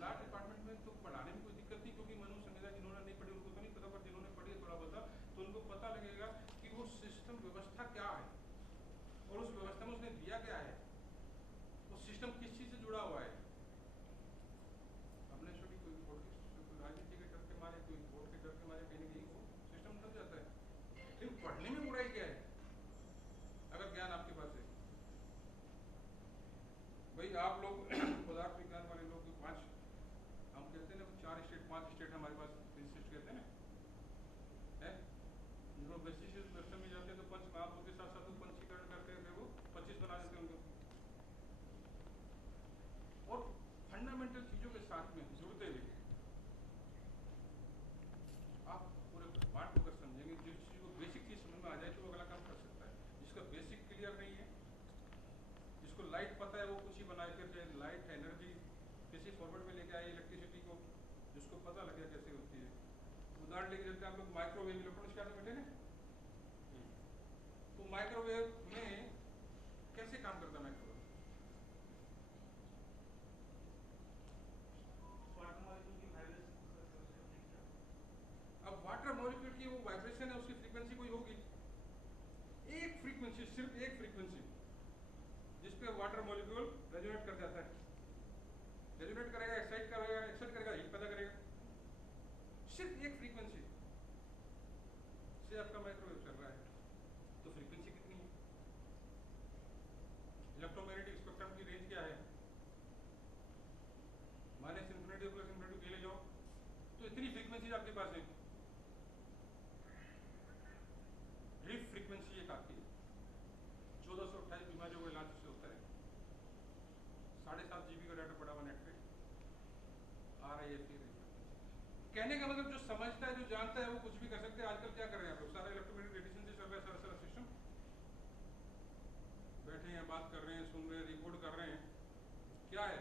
लॉ डिपार्टमेंट में तो पढ़ाने में कोई दिक्कत नहीं, क्योंकि मनु संहिता जिन्होंने नहीं पढ़ी उनको तो नहीं पता, पर जिन्होंने पढ़ी थोड़ा बहुत तो उनको पता लगेगा कि वो सिस्टम व्यवस्था क्या है, और उस व्यवस्था में उसने दिया क्या है, वो सिस्टम किस चीज से जुड़ा हुआ है। हमने छोटी कोई राजनीति के डर के मारे, कोई वोट के डर के मारे कहीं ना कहीं वो सिस्टम डर जाता है। लेकिन पढ़ने में बुराई क्या है अगर ज्ञान आपके पास है। भाई आप लोग पदार्थ विज्ञान वाले लोग 5 हम कहते हैं ना 4 स्टेट 5 स्टेट हमारे पास फिजिसिस्ट कहते हैं ना, है बेसिस व्यवस्था में जाते हैं तो पंच महाभूत के साथ साथ पंचीकरण करते हैं, वो 25 बना देते हैं उनको। और फंडामेंटल चीजों के आए, फिर चाहे लाइट एनर्जी किसी फॉर्मेट में लेके आए इलेक्ट्रिसिटी को, जिसको पता लग गया कैसे होती है। उदाहरण लेके चलते हैं आप लोग माइक्रोवेव इलेक्ट्रॉनिक्स के बैठे ना, तो माइक्रोवेव में कैसे काम करता है माइक्रोवेव? अब वाटर मॉलिक्यूल की वो वाइब्रेशन है, उसकी फ्रीक्वेंसी कोई होगी, एक फ्रीक्वेंसी, सिर्फ एक फ्रीक्वेंसी जिस पे वाटर मॉलिक्यूल रेजोनेट कर जाता है, रेजोनेट करेगा, एक्साइट करेगा, हीट पैदा करेगा, सिर्फ एक फ्रीक्वेंसी से आपका माइक्रोवेव चल रहा है। तो फ्रीक्वेंसी कितनी है? इलेक्ट्रोमैग्नेटिक स्पेक्ट्रम की रेंज क्या है? माइनस इन्फिनिटी प्लस इन्फिनिटी के ले जाओ तो इतनी फ्रीक्वेंसी आपके पास है। रिफ फ्रीक्वेंसी एक आती है 1428 बीमा जो लॉन्च से होता है, 7.5 GB का डाटा पड़ा हुआ नेट पे आ रहा है। कहने का मतलब जो समझता है, जो जानता है, वो कुछ भी कर सकते हैं। आजकल क्या कर रहे हैं आप लोग? सारा इलेक्ट्रोमैग्नेटिक रेडिएशन से चल रहा है सारा सिस्टम। बैठे हैं, बात कर रहे हैं, सुन रहे हैं, रिकॉर्ड कर रहे हैं, क्या है?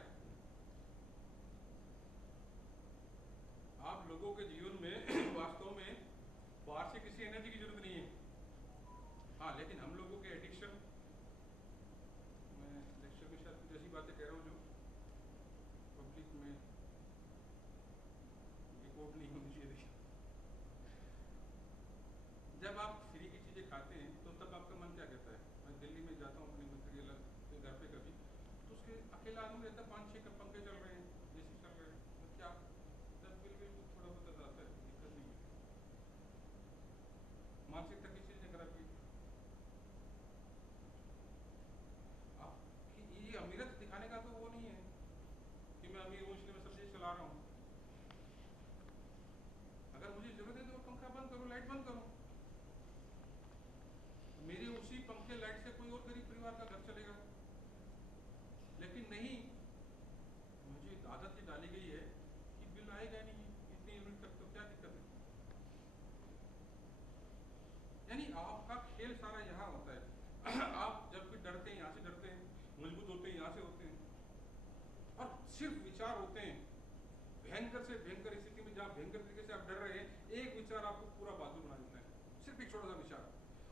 आप लोगों के जीवन में वास्तव में बाहर से किसी एनर्जी की जरूरत नहीं है। हाँ, लेकिन हम लोगों के एडिक्शन, मैं लेक्चर में शायद कुछ ऐसी बातें कह रहा हूँ जो पब्लिक में रिपोर्ट नहीं होनी चाहिए। जब आप फ्री की चीज़ें खाते हैं तो तब आपका मन क्या कहता है? मैं दिल्ली में जाता हूँ अपने मित्र के घर पे कभी, तो उसके अकेला आदमी रहता है, 5-6 पंखे चल रहे हैं, एसी चल रहे हैं, तो क्या जब बिल बिल थोड़ा बहुत आता है, दिक्कत नहीं है। मानसिकता किस चीज़ ने खराब की? ये अमीरत दिखाने का तो वो नहीं है कि मैं अमीर हूँ इसलिए मैं सब चीज़ चला रहा हूँ। अगर मुझे जरूरत है तो पंखा बंद करो, लाइट बंद करो, मेरे उसी पंखे लाइट से कोई और गरीब परिवार का घर चलेगा। लेकिन नहीं, मुझे आदत ही डाली गई है कि बिल आएगा नहीं इतनी यूनिट तक, तो क्या दिक्कत है? यानी आपका खेल सारा यहाँ होता है। आप जब भी डरते हैं, यहाँ से डरते हैं, मजबूत होते हैं, यहाँ से होते हैं, और सिर्फ विचार होते हैं भयंकर से भयंकर स्थिति में, जहाँ भयंकर तरीके से आप डर रहे हैं, एक विचार आपको पूरा बहादुर बना देता है, सिर्फ एक छोटा सा विचार,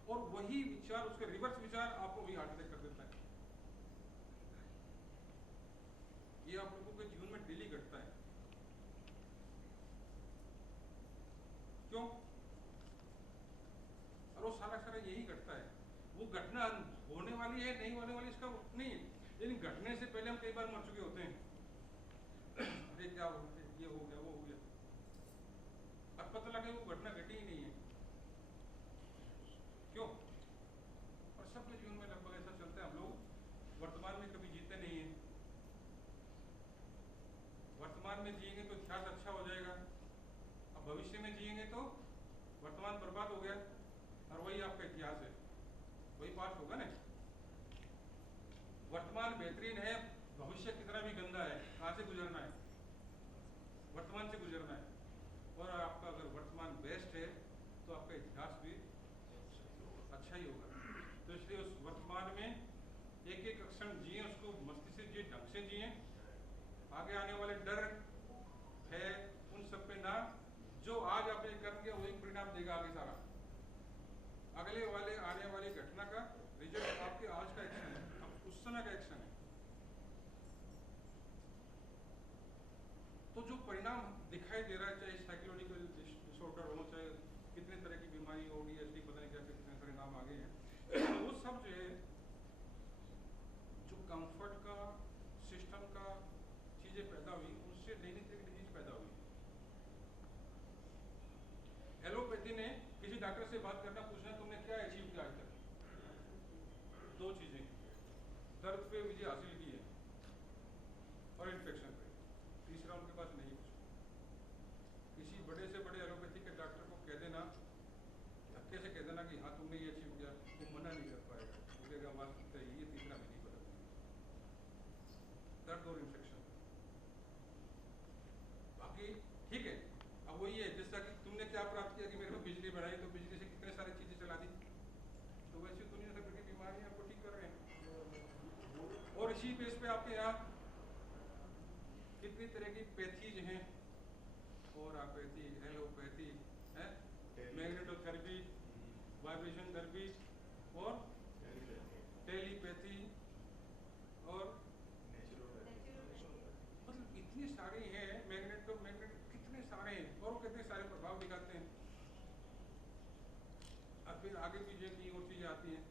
और वही विचार, उसके रिवर्स विचार आपको वही हार्ट अटैक कर देता है। ये आप लोगों के जीवन में डेली घटता है। क्यों? और वो सारा यही घटता है। वो घटना होने वाली है नहीं होने वाली इसका नहीं है, लेकिन घटने से पहले हम कई बार मर चुके होते हैं। अरे क्या हो गया, ये हो गया, वो हो गया, अब पता लगे वो घटना घटी ही नहीं है। क्यों? और सबके जीवन में लगभग ऐसा चलता है। हम लोग वर्तमान में कभी जीते नहीं है। वर्तमान में जिएंगे तो इतिहास अच्छा हो जाएगा, अब भविष्य में जिएंगे तो वर्तमान बर्बाद हो गया, और वही आपका इतिहास है, वही पाठ होगा ना। वर्तमान बेहतरीन है, भविष्य कितना भी गंदा है, कहाँ से गुजरना है? वर्तमान से गुजरना है। और आपका अगर वर्तमान बेस्ट है तो आपका इतिहास भी अच्छा ही होगा। तो इसलिए उस वर्तमान में एक एक क्षण जिए, उसको मस्ती से जिए, ढंग से जिए। आगे आने वाले डर है उन सब पे ना, जो आज आपने कर दिया वही परिणाम देगा आगे सारा। अगले वाले आने वाली घटना का रिजल्ट आपके आज का एक्शन है, अब उस समय का एक्शन है। तो जो परिणाम दिखाई दे रहा है, चाहे साइकोलॉजिकल डिसऑर्डर हो, चाहे कितने तरह की बीमारी हो, DSD, पता नहीं क्या कितने सारे नाम आ गए हैं, वो सब जो है, जो कंफर्ट का सिस्टम का चीजें पैदा हुई, उससे नई नई तरह की डिजीज पैदा हुई। एलोपैथी ने किसी डॉक्टर से बात करना, पूछना तुमने क्या अचीव किया आज तक? 2 चीजें, दर्द पे विजय हासिल की है और इन्फेक्शन पे, तीसरा उनके पास नहीं कुछ। किसी बड़े से बड़े एलोपैथी के डॉक्टर को कह देना, धक्के से कह देना कि हाँ तुमने ये अचीव किया, वो मना नहीं कर पाएगा, बोलेगा वास्तव ये तीसरा भी नहीं पता, दर्द और इन्फेक्शन। बाकी ठीक है, अब वही है जैसा कि तुमने क्या प्राप्त किया कि मेरे को बिजली बढ़ाई, तो बिजली से कितने सारी चीजें चला दी, तो वैसे दुनिया से बड़ी बीमारियां आपको ठीक कर रहे हैं। और इसी बेस पे आपके यहाँ कितनी तरह की पैथीज हैं, होम्योपैथी, एलोपैथी है, मैग्नेटोथेरेपी, वाइब्रेशन थेरेपी और टेलीपैथी और मतलब इतनी सारी हैं, मैग्नेट कितने सारे हैं और वो कितने सारे प्रभाव दिखाते हैं। और फिर आगे पीछे की और चीजें आती हैं।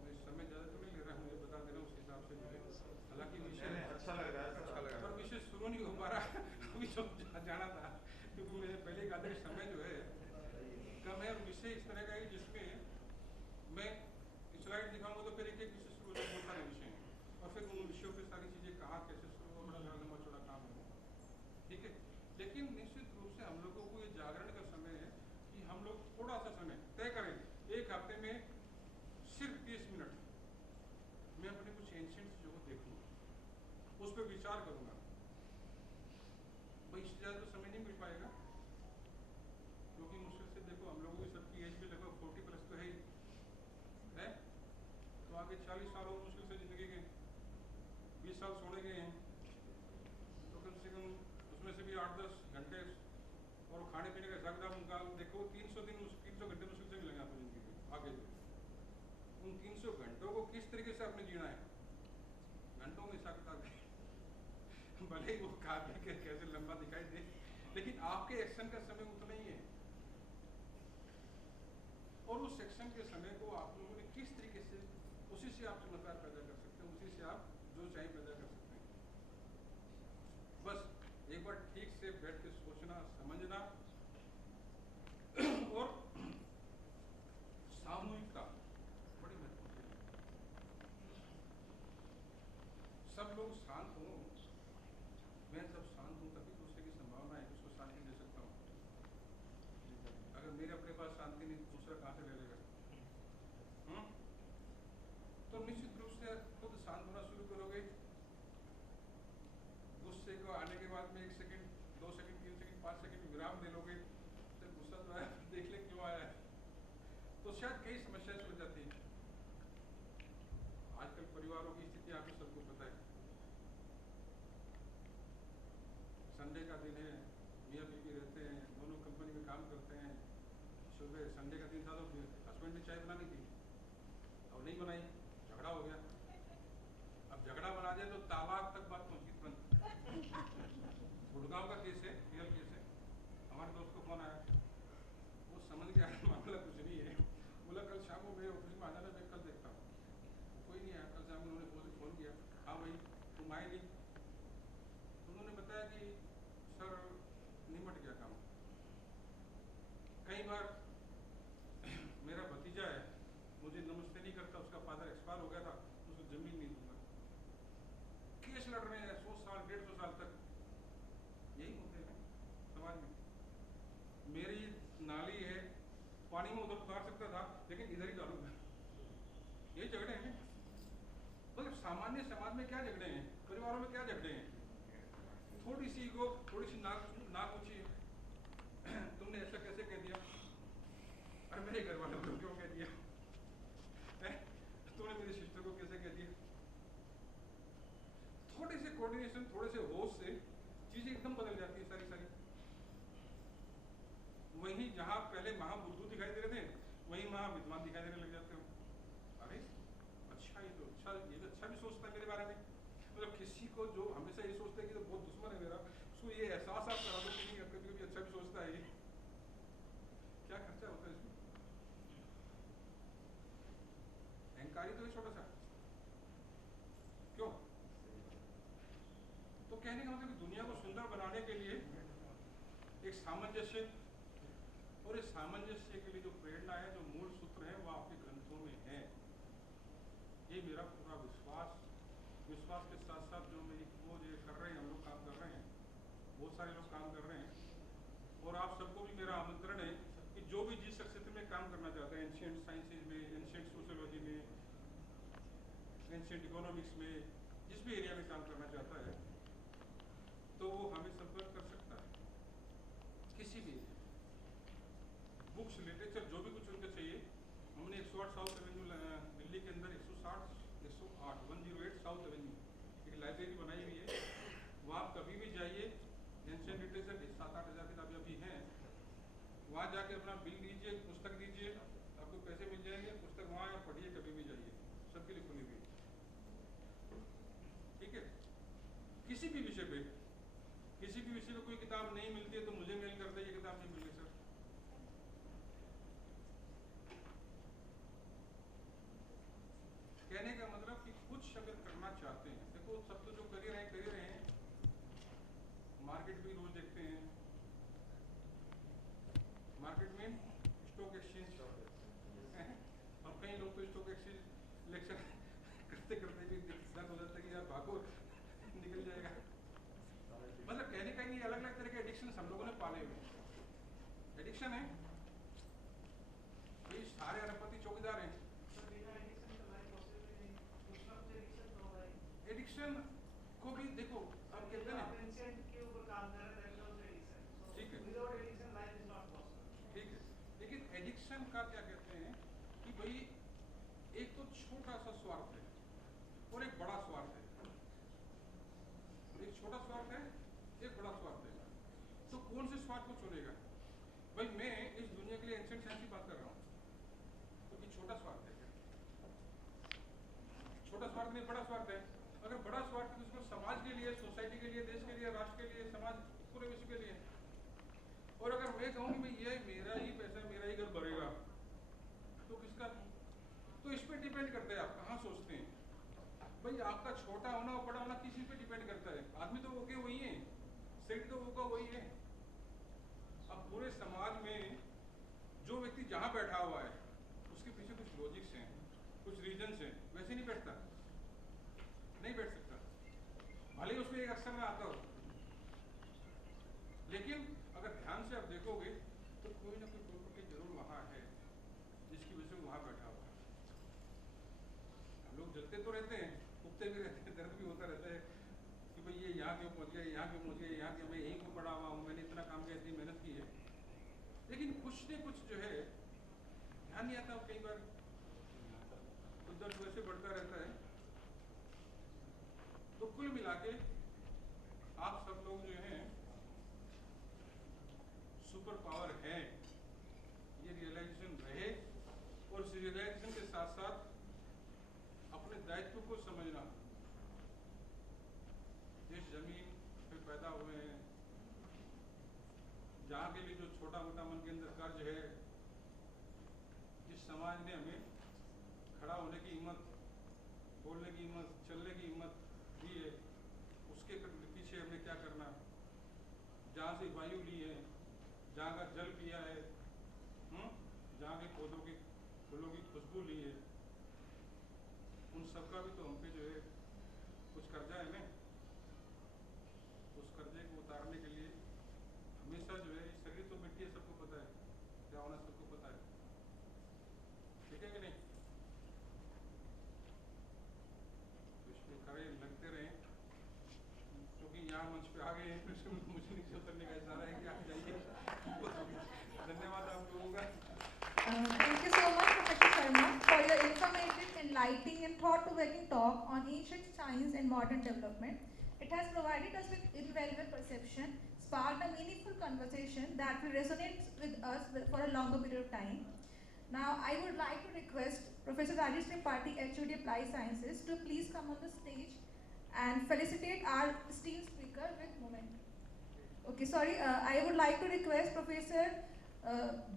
मैं समय ज़्यादा तो नहीं ले रहा हूँ, मुझे बता दे रहा हूँ उस हिसाब से मुझे, हालांकि विषय अच्छा लग रहा है, अच्छा लग रहा और है। विषय शुरू नहीं हो पा रहा अभी सब जाना था, क्योंकि मैंने पहले कहा था कि समय जो है कम है और विषय इस तरह का है जिसमें मैं स्लाइड दिखाऊंगा तो फिर एक एक विषय शुरू हो जाए, बहुत सारे विषय हैं और फिर उन विषयों पे सारी चीज़ें कहाँ कैसे शुरू हो, बड़ा लंबा चौड़ा काम है, ठीक है। लेकिन निश्चित रूप से हम लोगों को ये जागरण का समय है कि हम लोग थोड़ा सा समय तय करें, एक हफ्ते में सिर्फ 30 मिनट मैं अपने कुछ एंशिएंट चीज़ों को देखूंगा, उस पर विचार करूंगा। भाई इससे ज़्यादा तो समय नहीं मिल पाएगा, क्योंकि मुश्किल से देखो हम लोगों की सबकी एज भी लगभग 40 प्लस तो है ही, है तो आगे 40 साल और मुश्किल से जिंदगी के 20 साल सोने के हैं, तो कम से कम उसमें से भी 8-10 घंटे और खाने पीने का हिसाब किताब उनका देखो 300 घंटे मुश्किल से मिलेंगे आपको जिंदगी में आगे जो। उन 300 घंटों को किस तरीके से आपने जीना है, घंटों में हिसाब किताब भले ही वो खा पी के कैसे लंबा दिखाई दे, लेकिन आपके एक्शन का समय उतना ही है और उस एक्शन के समय को आप लोगों ने किस तरीके से, उसी से आप चमत्कार पैदा कर सकते हैं, उसी से आप जो चाहे पैदा कर सकते हैं। बस एक बार ठीक से बैठ के सोचना, समझना और सामूहिकता बड़ी महत्वपूर्ण है। सब लोग शांत हों, मैं जब शांत हूँ तभी दूसरे की संभावना है कि उसको शांति दे सकता हूँ। अगर मेरे अपने पास शांति नहीं, दूसरा कहाँ से ले लेगा? तो निश्चित रूप से खुद शांत होना शुरू करोगे। गुस्से को आने के बाद में 1 सेकंड, 2 सेकंड, 3 सेकंड, 5 सेकंड विराम ले लोगे, तो गुस्सा तो आया, देख ले क्यों आया है, तो शायद कई समस्याएं सुलझ जाती हैं। आजकल परिवारों की स्थिति आपको सबको पता है। संडे का दिन है, मियाँ बीवी रहते हैं, दोनों कंपनी में काम करते हैं, सुबह संडे का दिन था तो हस्बैंड ने चाय बनानी थी और नहीं बनाई, झगड़ा हो गया। अब झगड़ा बना दिया तो तालाक तक बात पहुंच गई तुरंत। गुड़गांव का केस है, रियल केस है, हमारे दोस्त को फोन आया, वो समझ गया मामला कुछ नहीं है, बोला कल शाम को मेरे ऑफिस में आ जाना, मैं कल देखता हूँ। कोई नहीं आया, कल शाम को उन्होंने फोन किया, हाँ भाई तुम आए नहीं, उन्होंने बताया कि सर निमट गया काम। कई बार मेरा भतीजा है, मुझे नमस्ते नहीं करता, उसका फादर एक्सपायर हो गया था, उसको जमीन नहीं दूंगा। केस लड़ रहे हैं 100 साल 150 साल तक, यही मुद्दे हैं समाज में। मेरी नाली है, पानी में उधर उतार सकता था लेकिन इधर ही डालूंगा, यही झगड़े हैं। मतलब सामान्य समाज में क्या झगड़े हैं, परिवारों में क्या झगड़े हैं, थोड़ी सी ईगो, थोड़ी सी नाक ऊंची है, तुमने ऐसा कैसे कह दिया, अरे मेरे घर वालों को क्यों कह दिया, तुमने मेरी सिस्टर को कैसे कह दिया। थोड़े से कोऑर्डिनेशन, थोड़े से होश से चीजें एकदम बदल जाती है सारी। वहीं जहां पहले महाबुद्धू दिखाई दे रहे थे, वहीं महाविद्वान दिखाई देने लग जाते हो। अरे अच्छा, ये तो अच्छा भी सोचता है मेरे बारे में। मतलब किसी को जो हमेशा ये सोचता है कि तो बहुत दुश्मन है मेरा, उसको ये एहसास आप करा दो कि नहीं, कभी कभी अच्छा भी सोचता है, ये क्या खर्चा होता है इसमें। अहंकारी तो है छोटा सा, क्यों? तो कहने का मतलब कि दुनिया को सुंदर बनाने के लिए एक सामंजस्य, और इस सामंजस्य के लिए जो प्रेरणा है, जो मूल सूत्र है, वो आपके ग्रंथों में है। ये मेरा पूरा विश्वास के साथ साथ जो मेरी खोज कर रहे हैं, हम लोग काम कर रहे हैं, बहुत सारे लोग काम कर रहे हैं, और आप सबको भी मेरा आमंत्रण है कि जो भी जिस क्षेत्र में काम करना चाहते हैं, एंशिएंट साइंसेज में, एंशिएंट सोशियोलॉजी में, एंशिएंट इकोनॉमिक्स में, जिस भी एरिया में काम करना चाहता है, तो वो हमें संपर्क कर सकता है। किसी भी बुक्स, लिटरेचर, जो भी कुछ उनको चाहिए। हमने 108 साल से दिल्ली के अंदर 160 साउथ एवेन्यू एक लाइब्रेरी बनाई हुई है, वहाँ आप कभी भी जाइए, एंशिएंट लिटरेचर 7-8 हज़ार किताबें अभी हैं, वहाँ जाके अपना बिल दीजिए, पुस्तक दीजिए, आपको पैसे मिल जाएंगे, पुस्तक वहाँ आप पढ़िए, कभी भी जाइए, सबके लिए खुली हुई है, ठीक है। किसी भी विषय पे कोई किताब नहीं मिलती है तो मुझे मेल कर दे, ये किताब नहीं मिली सर। कहने का मतलब कि कुछ अगर करना चाहते हैं, देखो सब तो जो कर ही रहे हैं, मार्केट भी रोज देखते हैं, मार्केट में स्टॉक एक्सचेंज और कई लोग तो स्टॉक एक्सचेंज इलेक्शन करते करते भी दिक्कत हो जाता है कि यार भागो निकल जाएगा। मतलब कहने का ये अलग अलग तरह के एडिक्शन हम लोगों ने पाले हुए हैं। एडिक्शन है, ये सारे अरबपति चौकीदार हैं। एडिक्शन को भी देखो, अब कहते हैं के ऊपर काम कर रहे हैं, ठीक है, without addiction life is not possible. ठीक है, लेकिन एडिक्शन का क्या कहते हैं कि भाई एक तो छोटा सा स्वार्थ है और एक बड़ा स्वार्थ है, एक छोटा स्वार्थ है, एक बड़ा स्वार्थ है, तो कौन से स्वार्थ को चुनेगा? भाई मैं इस दुनिया के लिए एंशिएंट साइंस की बात कर रहा हूँ, तो ये छोटा स्वार्थ है, छोटा स्वार्थ नहीं बड़ा स्वार्थ है। अगर बड़ा स्वार्थ है तो उसको समाज के लिए, सोसाइटी के लिए, देश के लिए, राष्ट्र के लिए, समाज पूरे विश्व के लिए। और अगर मैं कहूँ कि भाई ये मेरा ही पैसा, मेरा ही घर भरेगा, तो किसका? तो इस पे डिपेंड करता है आप कहाँ सोचते हैं। भाई आपका छोटा होना और बड़ा होना किसी पे डिपेंड करता है। आदमी तो ओके वही है, सेठ तो वो का वही है। अब पूरे समाज में जो व्यक्ति जहाँ बैठा हुआ है उसके पीछे कुछ लॉजिक्स हैं, कुछ रीजन्स हैं, वैसे नहीं बैठता, नहीं बैठ सकता, भले ही उसमें एक अक्षर में आता हो। लेकिन अगर ध्यान से आप देखोगे तो कोई ना कोई प्रॉपर्टी जरूर वहाँ है जिसकी वजह से वहाँ बैठा हुआ है। हम लोग जलते तो रहते हैं, उगते भी रहते हैं, दर्द भी होता रहता है कि भाई ये यहाँ क्यों पहुँच गया, यहाँ क्यों पहुँच गया, यहाँ क्यों, मैं यहीं क्यों पड़ा हुआ हूँ, मैंने इतना काम किया, इतनी मेहनत की है, लेकिन कुछ न कुछ जो है ध्यान नहीं आता। कई बार तो दर्द वैसे बढ़ता रहता है। तो कुल मिला के आप सब लोग जो हैं सुपर पावर है, ये रियलाइजेशन रहे, और इस रियलाइजेशन के साथ साथ अपने दायित्व को समझना। जिस जमीन पे पैदा हुए हैं, जहाँ के लिए जो छोटा मोटा मन के अंदर कर्ज है, जिस समाज ने हमें खड़ा होने की हिम्मत, बोलने की हिम्मत, चलने की हिम्मत दी है, उसके पीछे हमने क्या करना। जहाँ से वायु ली है, जहाँ का जल पिया है, जहाँ के पौधों की फूलों की खुशबू ली है, उन सबका भी तो हम पे जो है कुछ कर्जा है ना। उस कर्जे को उतारने के लिए हमेशा जो है शरीर तो मिट्टी है, सबको पता है क्या होना, सबको पता है, ठीक है कि नहीं? तो इसमें खड़े लगते रहे, क्योंकि यहाँ मंच पे आ गए हैं तो इसमें मुझे नीचे उतरने का इशारा है कि आप जाइए। धन्यवाद आप लोगों का। Thank you so much, Professor Sharma, for your informative, enlightening and thought-provoking talk on ancient science and modern development. It has provided us with irrelevant perception, sparked a meaningful conversation that will resonate with us for a longer period of time. Now, I would like to request Professor Rajesh Tripathi, HOD Applied Sciences, to please come on the stage and felicitate our esteemed speaker with moment. Okay, sorry, I would like to request Professor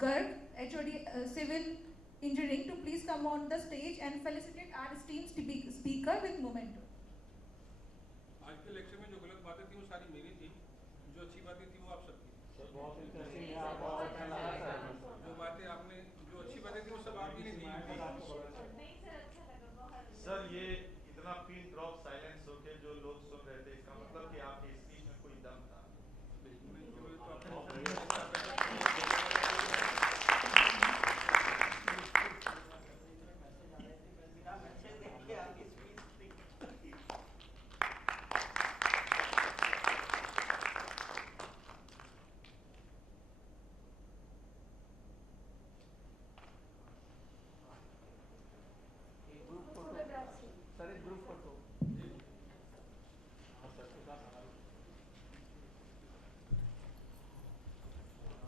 Garg, HOD Civil Engineering, to please come on the stage and felicitate our esteemed speaker with moment. आज के लेक्चर में जो गलत बातें थी वो सारी मेरी थी, जो अच्छी बातें थी वो आप सबकी। बहुत इंटरेस्टिंग है,